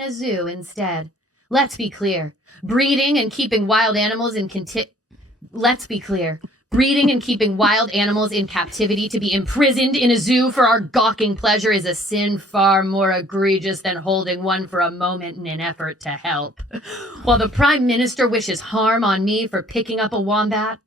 a zoo instead. Let's be clear. Breeding and keeping wild animals in captivity to be imprisoned in a zoo for our gawking pleasure is a sin far more egregious than holding one for a moment in an effort to help. While the Prime Minister wishes harm on me for picking up a wombat,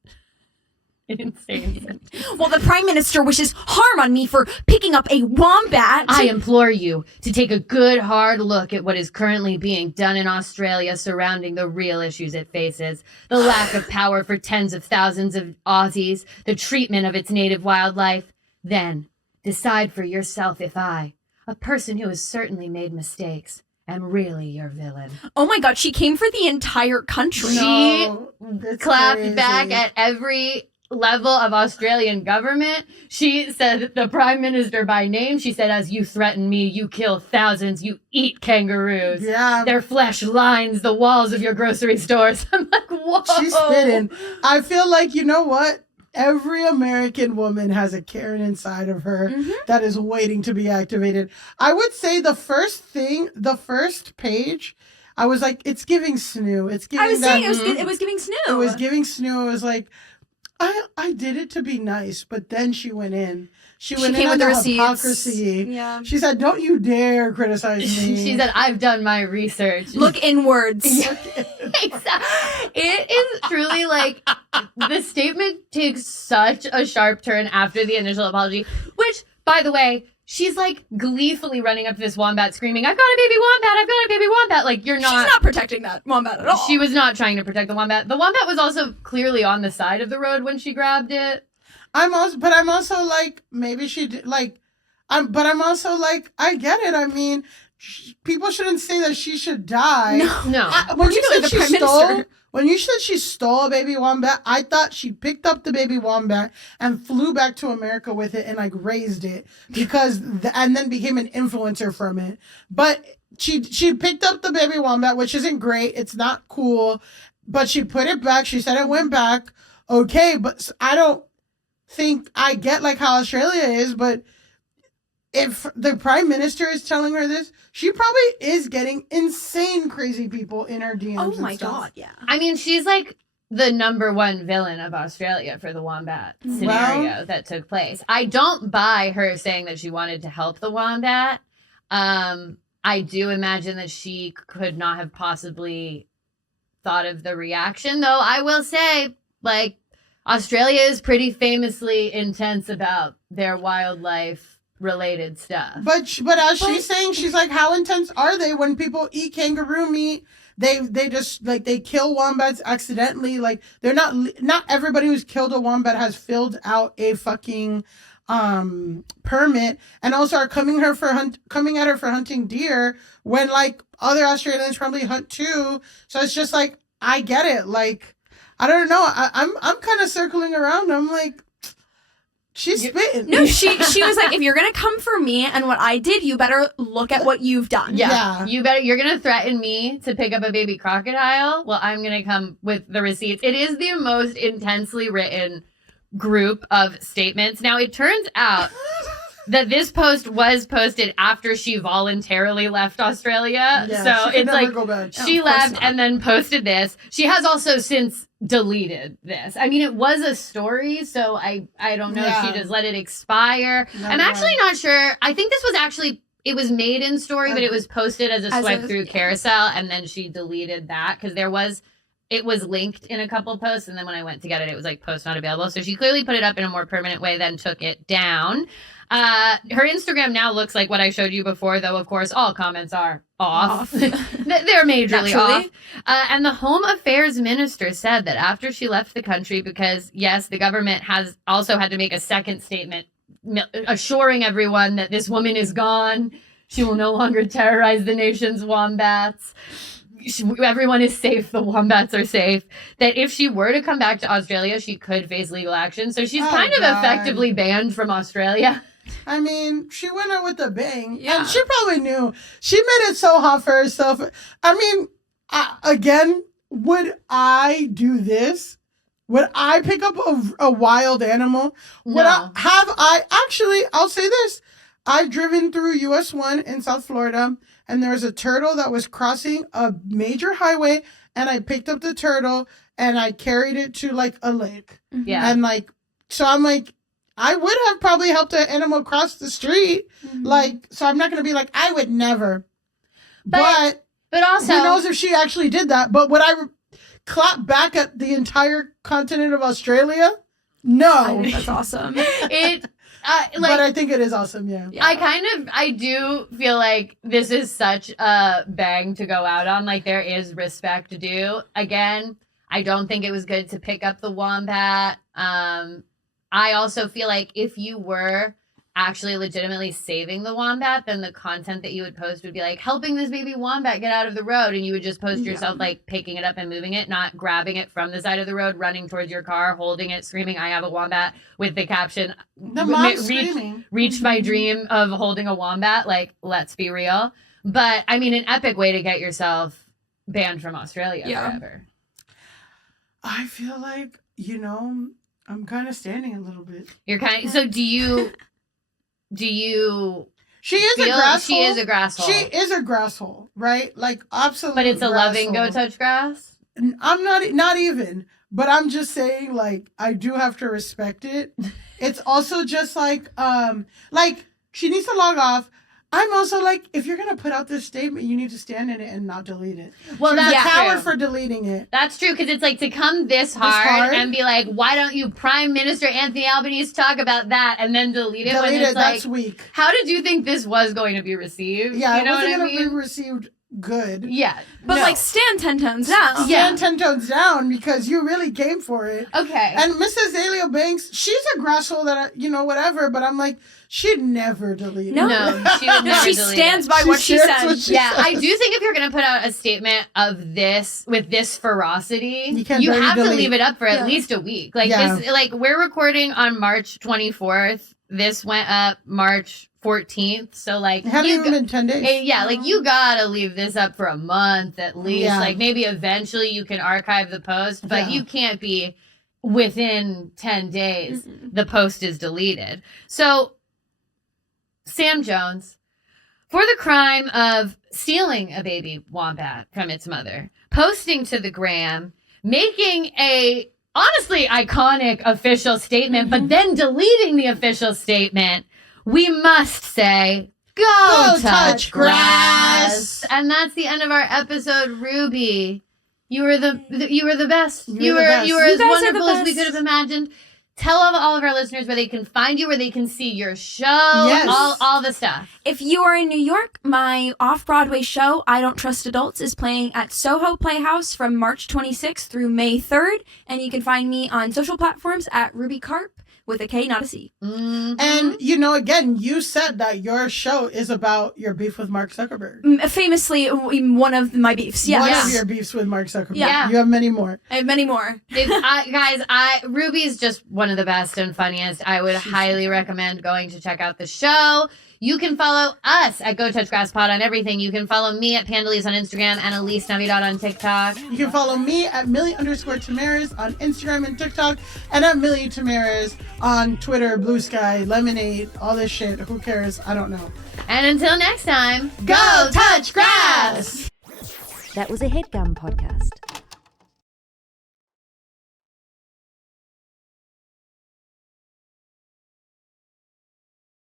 insane. Well, the Prime Minister wishes harm on me for picking up a wombat. I implore you to take a good hard look at what is currently being done in Australia surrounding the real issues it faces. The lack of power for tens of thousands of Aussies, the treatment of its native wildlife. Then decide for yourself if I, a person who has certainly made mistakes, am really your villain. Oh my god, she came for the entire country. She clapped back at every level of Australian government. She said the Prime Minister by name. She said, as you threaten me, you kill thousands, you eat kangaroos. Yeah. Their flesh lines the walls of your grocery stores. I'm like, whoa. She's spitting. I feel like, you know what? Every American woman has a Karen inside of her that is waiting to be activated. I would say the first page, I was like, it's giving Snoo. It's giving it was giving Snoo. It was giving Snoo. It was like, I did it to be nice, but then she went in. She went in on the hypocrisy. Yeah. She said, don't you dare criticize me. She said, I've done my research. Look inwards. It is truly like, the statement takes such a sharp turn after the initial apology, which, by the way, she's like gleefully running up to this wombat screaming, I've got a baby wombat, I've got a baby wombat. Like, she's not protecting that wombat at all. She was not trying to protect the wombat. The wombat was also clearly on the side of the road when she grabbed it. I'm also like, maybe she did, like, but I'm also like, I get it. I mean, people shouldn't say that she should die. No. When you said she stole a baby wombat, I thought she picked up the baby wombat and flew back to America with it and like raised it and then became an influencer from it. But she picked up the baby wombat, which isn't great. It's not cool, but she put it back. She said it went back. Okay, but I don't think I get like how Australia is, but if the Prime Minister is telling her this, she probably is getting insane crazy people in her DMs. Oh my god, yeah. I mean, she's like the number one villain of Australia for the wombat scenario that took place. I don't buy her saying that she wanted to help the wombat. I do imagine that she could not have possibly thought of the reaction, though I will say, like, Australia is pretty famously intense about their wildlife related stuff. But as she's saying, she's like, how intense are they when people eat kangaroo meat? They just like they kill wombats accidentally. Like they're not everybody who's killed a wombat has filled out a fucking permit, and also are coming at her for hunting deer when like other Australians probably hunt too. So it's just like, I get it. Like, I don't know. I'm kind of circling around. I'm like, she's spitting. No, she was like, if you're gonna come for me and what I did, you better look at what you've done. Yeah. You're gonna threaten me to pick up a baby crocodile. Well, I'm gonna come with the receipts. It is the most intensely written group of statements. Now, it turns out that this post was posted after she voluntarily left Australia. Yeah, so she it's like she left and then posted this. She has also since deleted this. I mean, it was a story, so I don't know if she just let it expire. I'm actually not sure. I think this was actually, it was made in story, but it was posted as a swipe through carousel, and then she deleted that because it was linked in a couple posts, and then when I went to get it, it was like post not available. So she clearly put it up in a more permanent way, then took it down. Her Instagram now looks like what I showed you before, though, of course, all comments are off. They're majorly off. And the Home Affairs Minister said that after she left the country, because, yes, the government has also had to make a second statement assuring everyone that this woman is gone. She will no longer terrorize the nation's wombats. Everyone is safe. The wombats are safe. That if she were to come back to Australia, she could face legal action. So she's kind of effectively banned from Australia. I mean, she went out with a bang. Yeah. And she probably knew. She made it so hot for herself. I mean, again, would I do this? Would I pick up a wild animal? No. I'll say this. I've driven through US 1 in South Florida, and there was a turtle that was crossing a major highway, and I picked up the turtle and I carried it to like a lake. Yeah. And like, so I'm like, I would have probably helped an animal cross the street. Mm-hmm. Like, so I'm not going to be like, I would never. But also, who knows if she actually did that? But would I clap back at the entire continent of Australia? No. I think that's awesome. But I think it is awesome, yeah. I do feel like this is such a bang to go out on. Like, there is respect due. Again, I don't think it was good to pick up the wombat. I also feel like if you were actually legitimately saving the wombat, then the content that you would post would be like, helping this baby wombat get out of the road. And you would just post yourself like picking it up and moving it, not grabbing it from the side of the road, running towards your car, holding it, screaming, I have a wombat, with the caption, reached my dream of holding a wombat. Like, let's be real. But I mean, an epic way to get yourself banned from Australia forever. I feel like, I'm kind of standing a little bit. You're kind of, so do you She is a grass hole. She is a grass hole. She is a grass hole, right? Like, absolutely. But it's a loving go touch grass? I'm not even. But I'm just saying, like, I do have to respect it. It's also just like she needs to log off. I'm also like, if you're going to put out this statement, you need to stand in it and not delete it. Well, that's that's a coward true. For deleting it. That's true, because it's like to come this hard and be like, why don't you Prime Minister Anthony Albanese talk about that and then delete it when it's that's like, weak. How did you think this was going to be received? Yeah, you know it wasn't going to be received good. Yeah. But like, stand 10 tones down. Stand 10 tones down because you really came for it. Okay. And Mrs. Azalea Banks, she's a grass hole that, whatever, but I'm like, she'd never delete it. No, she would never she delete stands it. by what she said. I do think if you're going to put out a statement of this, with this ferocity, you have to delete. leave it up for at least a week. Like, this, like, we're recording on March 24th. This went up March 14th. So, like, it hasn't even been 10 days. Yeah, like, you gotta leave this up for a month at least. Yeah. Like, maybe eventually you can archive the post, but you can't be within 10 days, the post is deleted. So, Sam Jones, for the crime of stealing a baby wombat from its mother, posting to the gram, making a honestly iconic official statement, but then deleting the official statement, we must say Go touch grass. And that's the end of our episode, Ruby. You were the best. You were as wonderful as we could have imagined. Tell all of our listeners where they can find you, where they can see your show, all the stuff. If you are in New York, my off-Broadway show, I Don't Trust Adults, is playing at Soho Playhouse from March 26th through May 3rd. And you can find me on social platforms at Ruby Karp, with a K, not a C. Mm-hmm. And, again, you said that your show is about your beef with Mark Zuckerberg. Famously, one of my beefs, yes. One of your beefs with Mark Zuckerberg. Yeah. You have many more. I have many more. Ruby's just one of the best and funniest. I would highly recommend going to check out the show. You can follow us at Go Touch Grass Pod on everything. You can follow me at Pandalise on Instagram and Alise Navidad on TikTok. You can follow me at Millie_Tamarez on Instagram and TikTok, and at Millie Tamarez on Twitter, Blue Sky, Lemonade, all this shit. Who cares? I don't know. And until next time, go touch grass! That was a HeadGum podcast.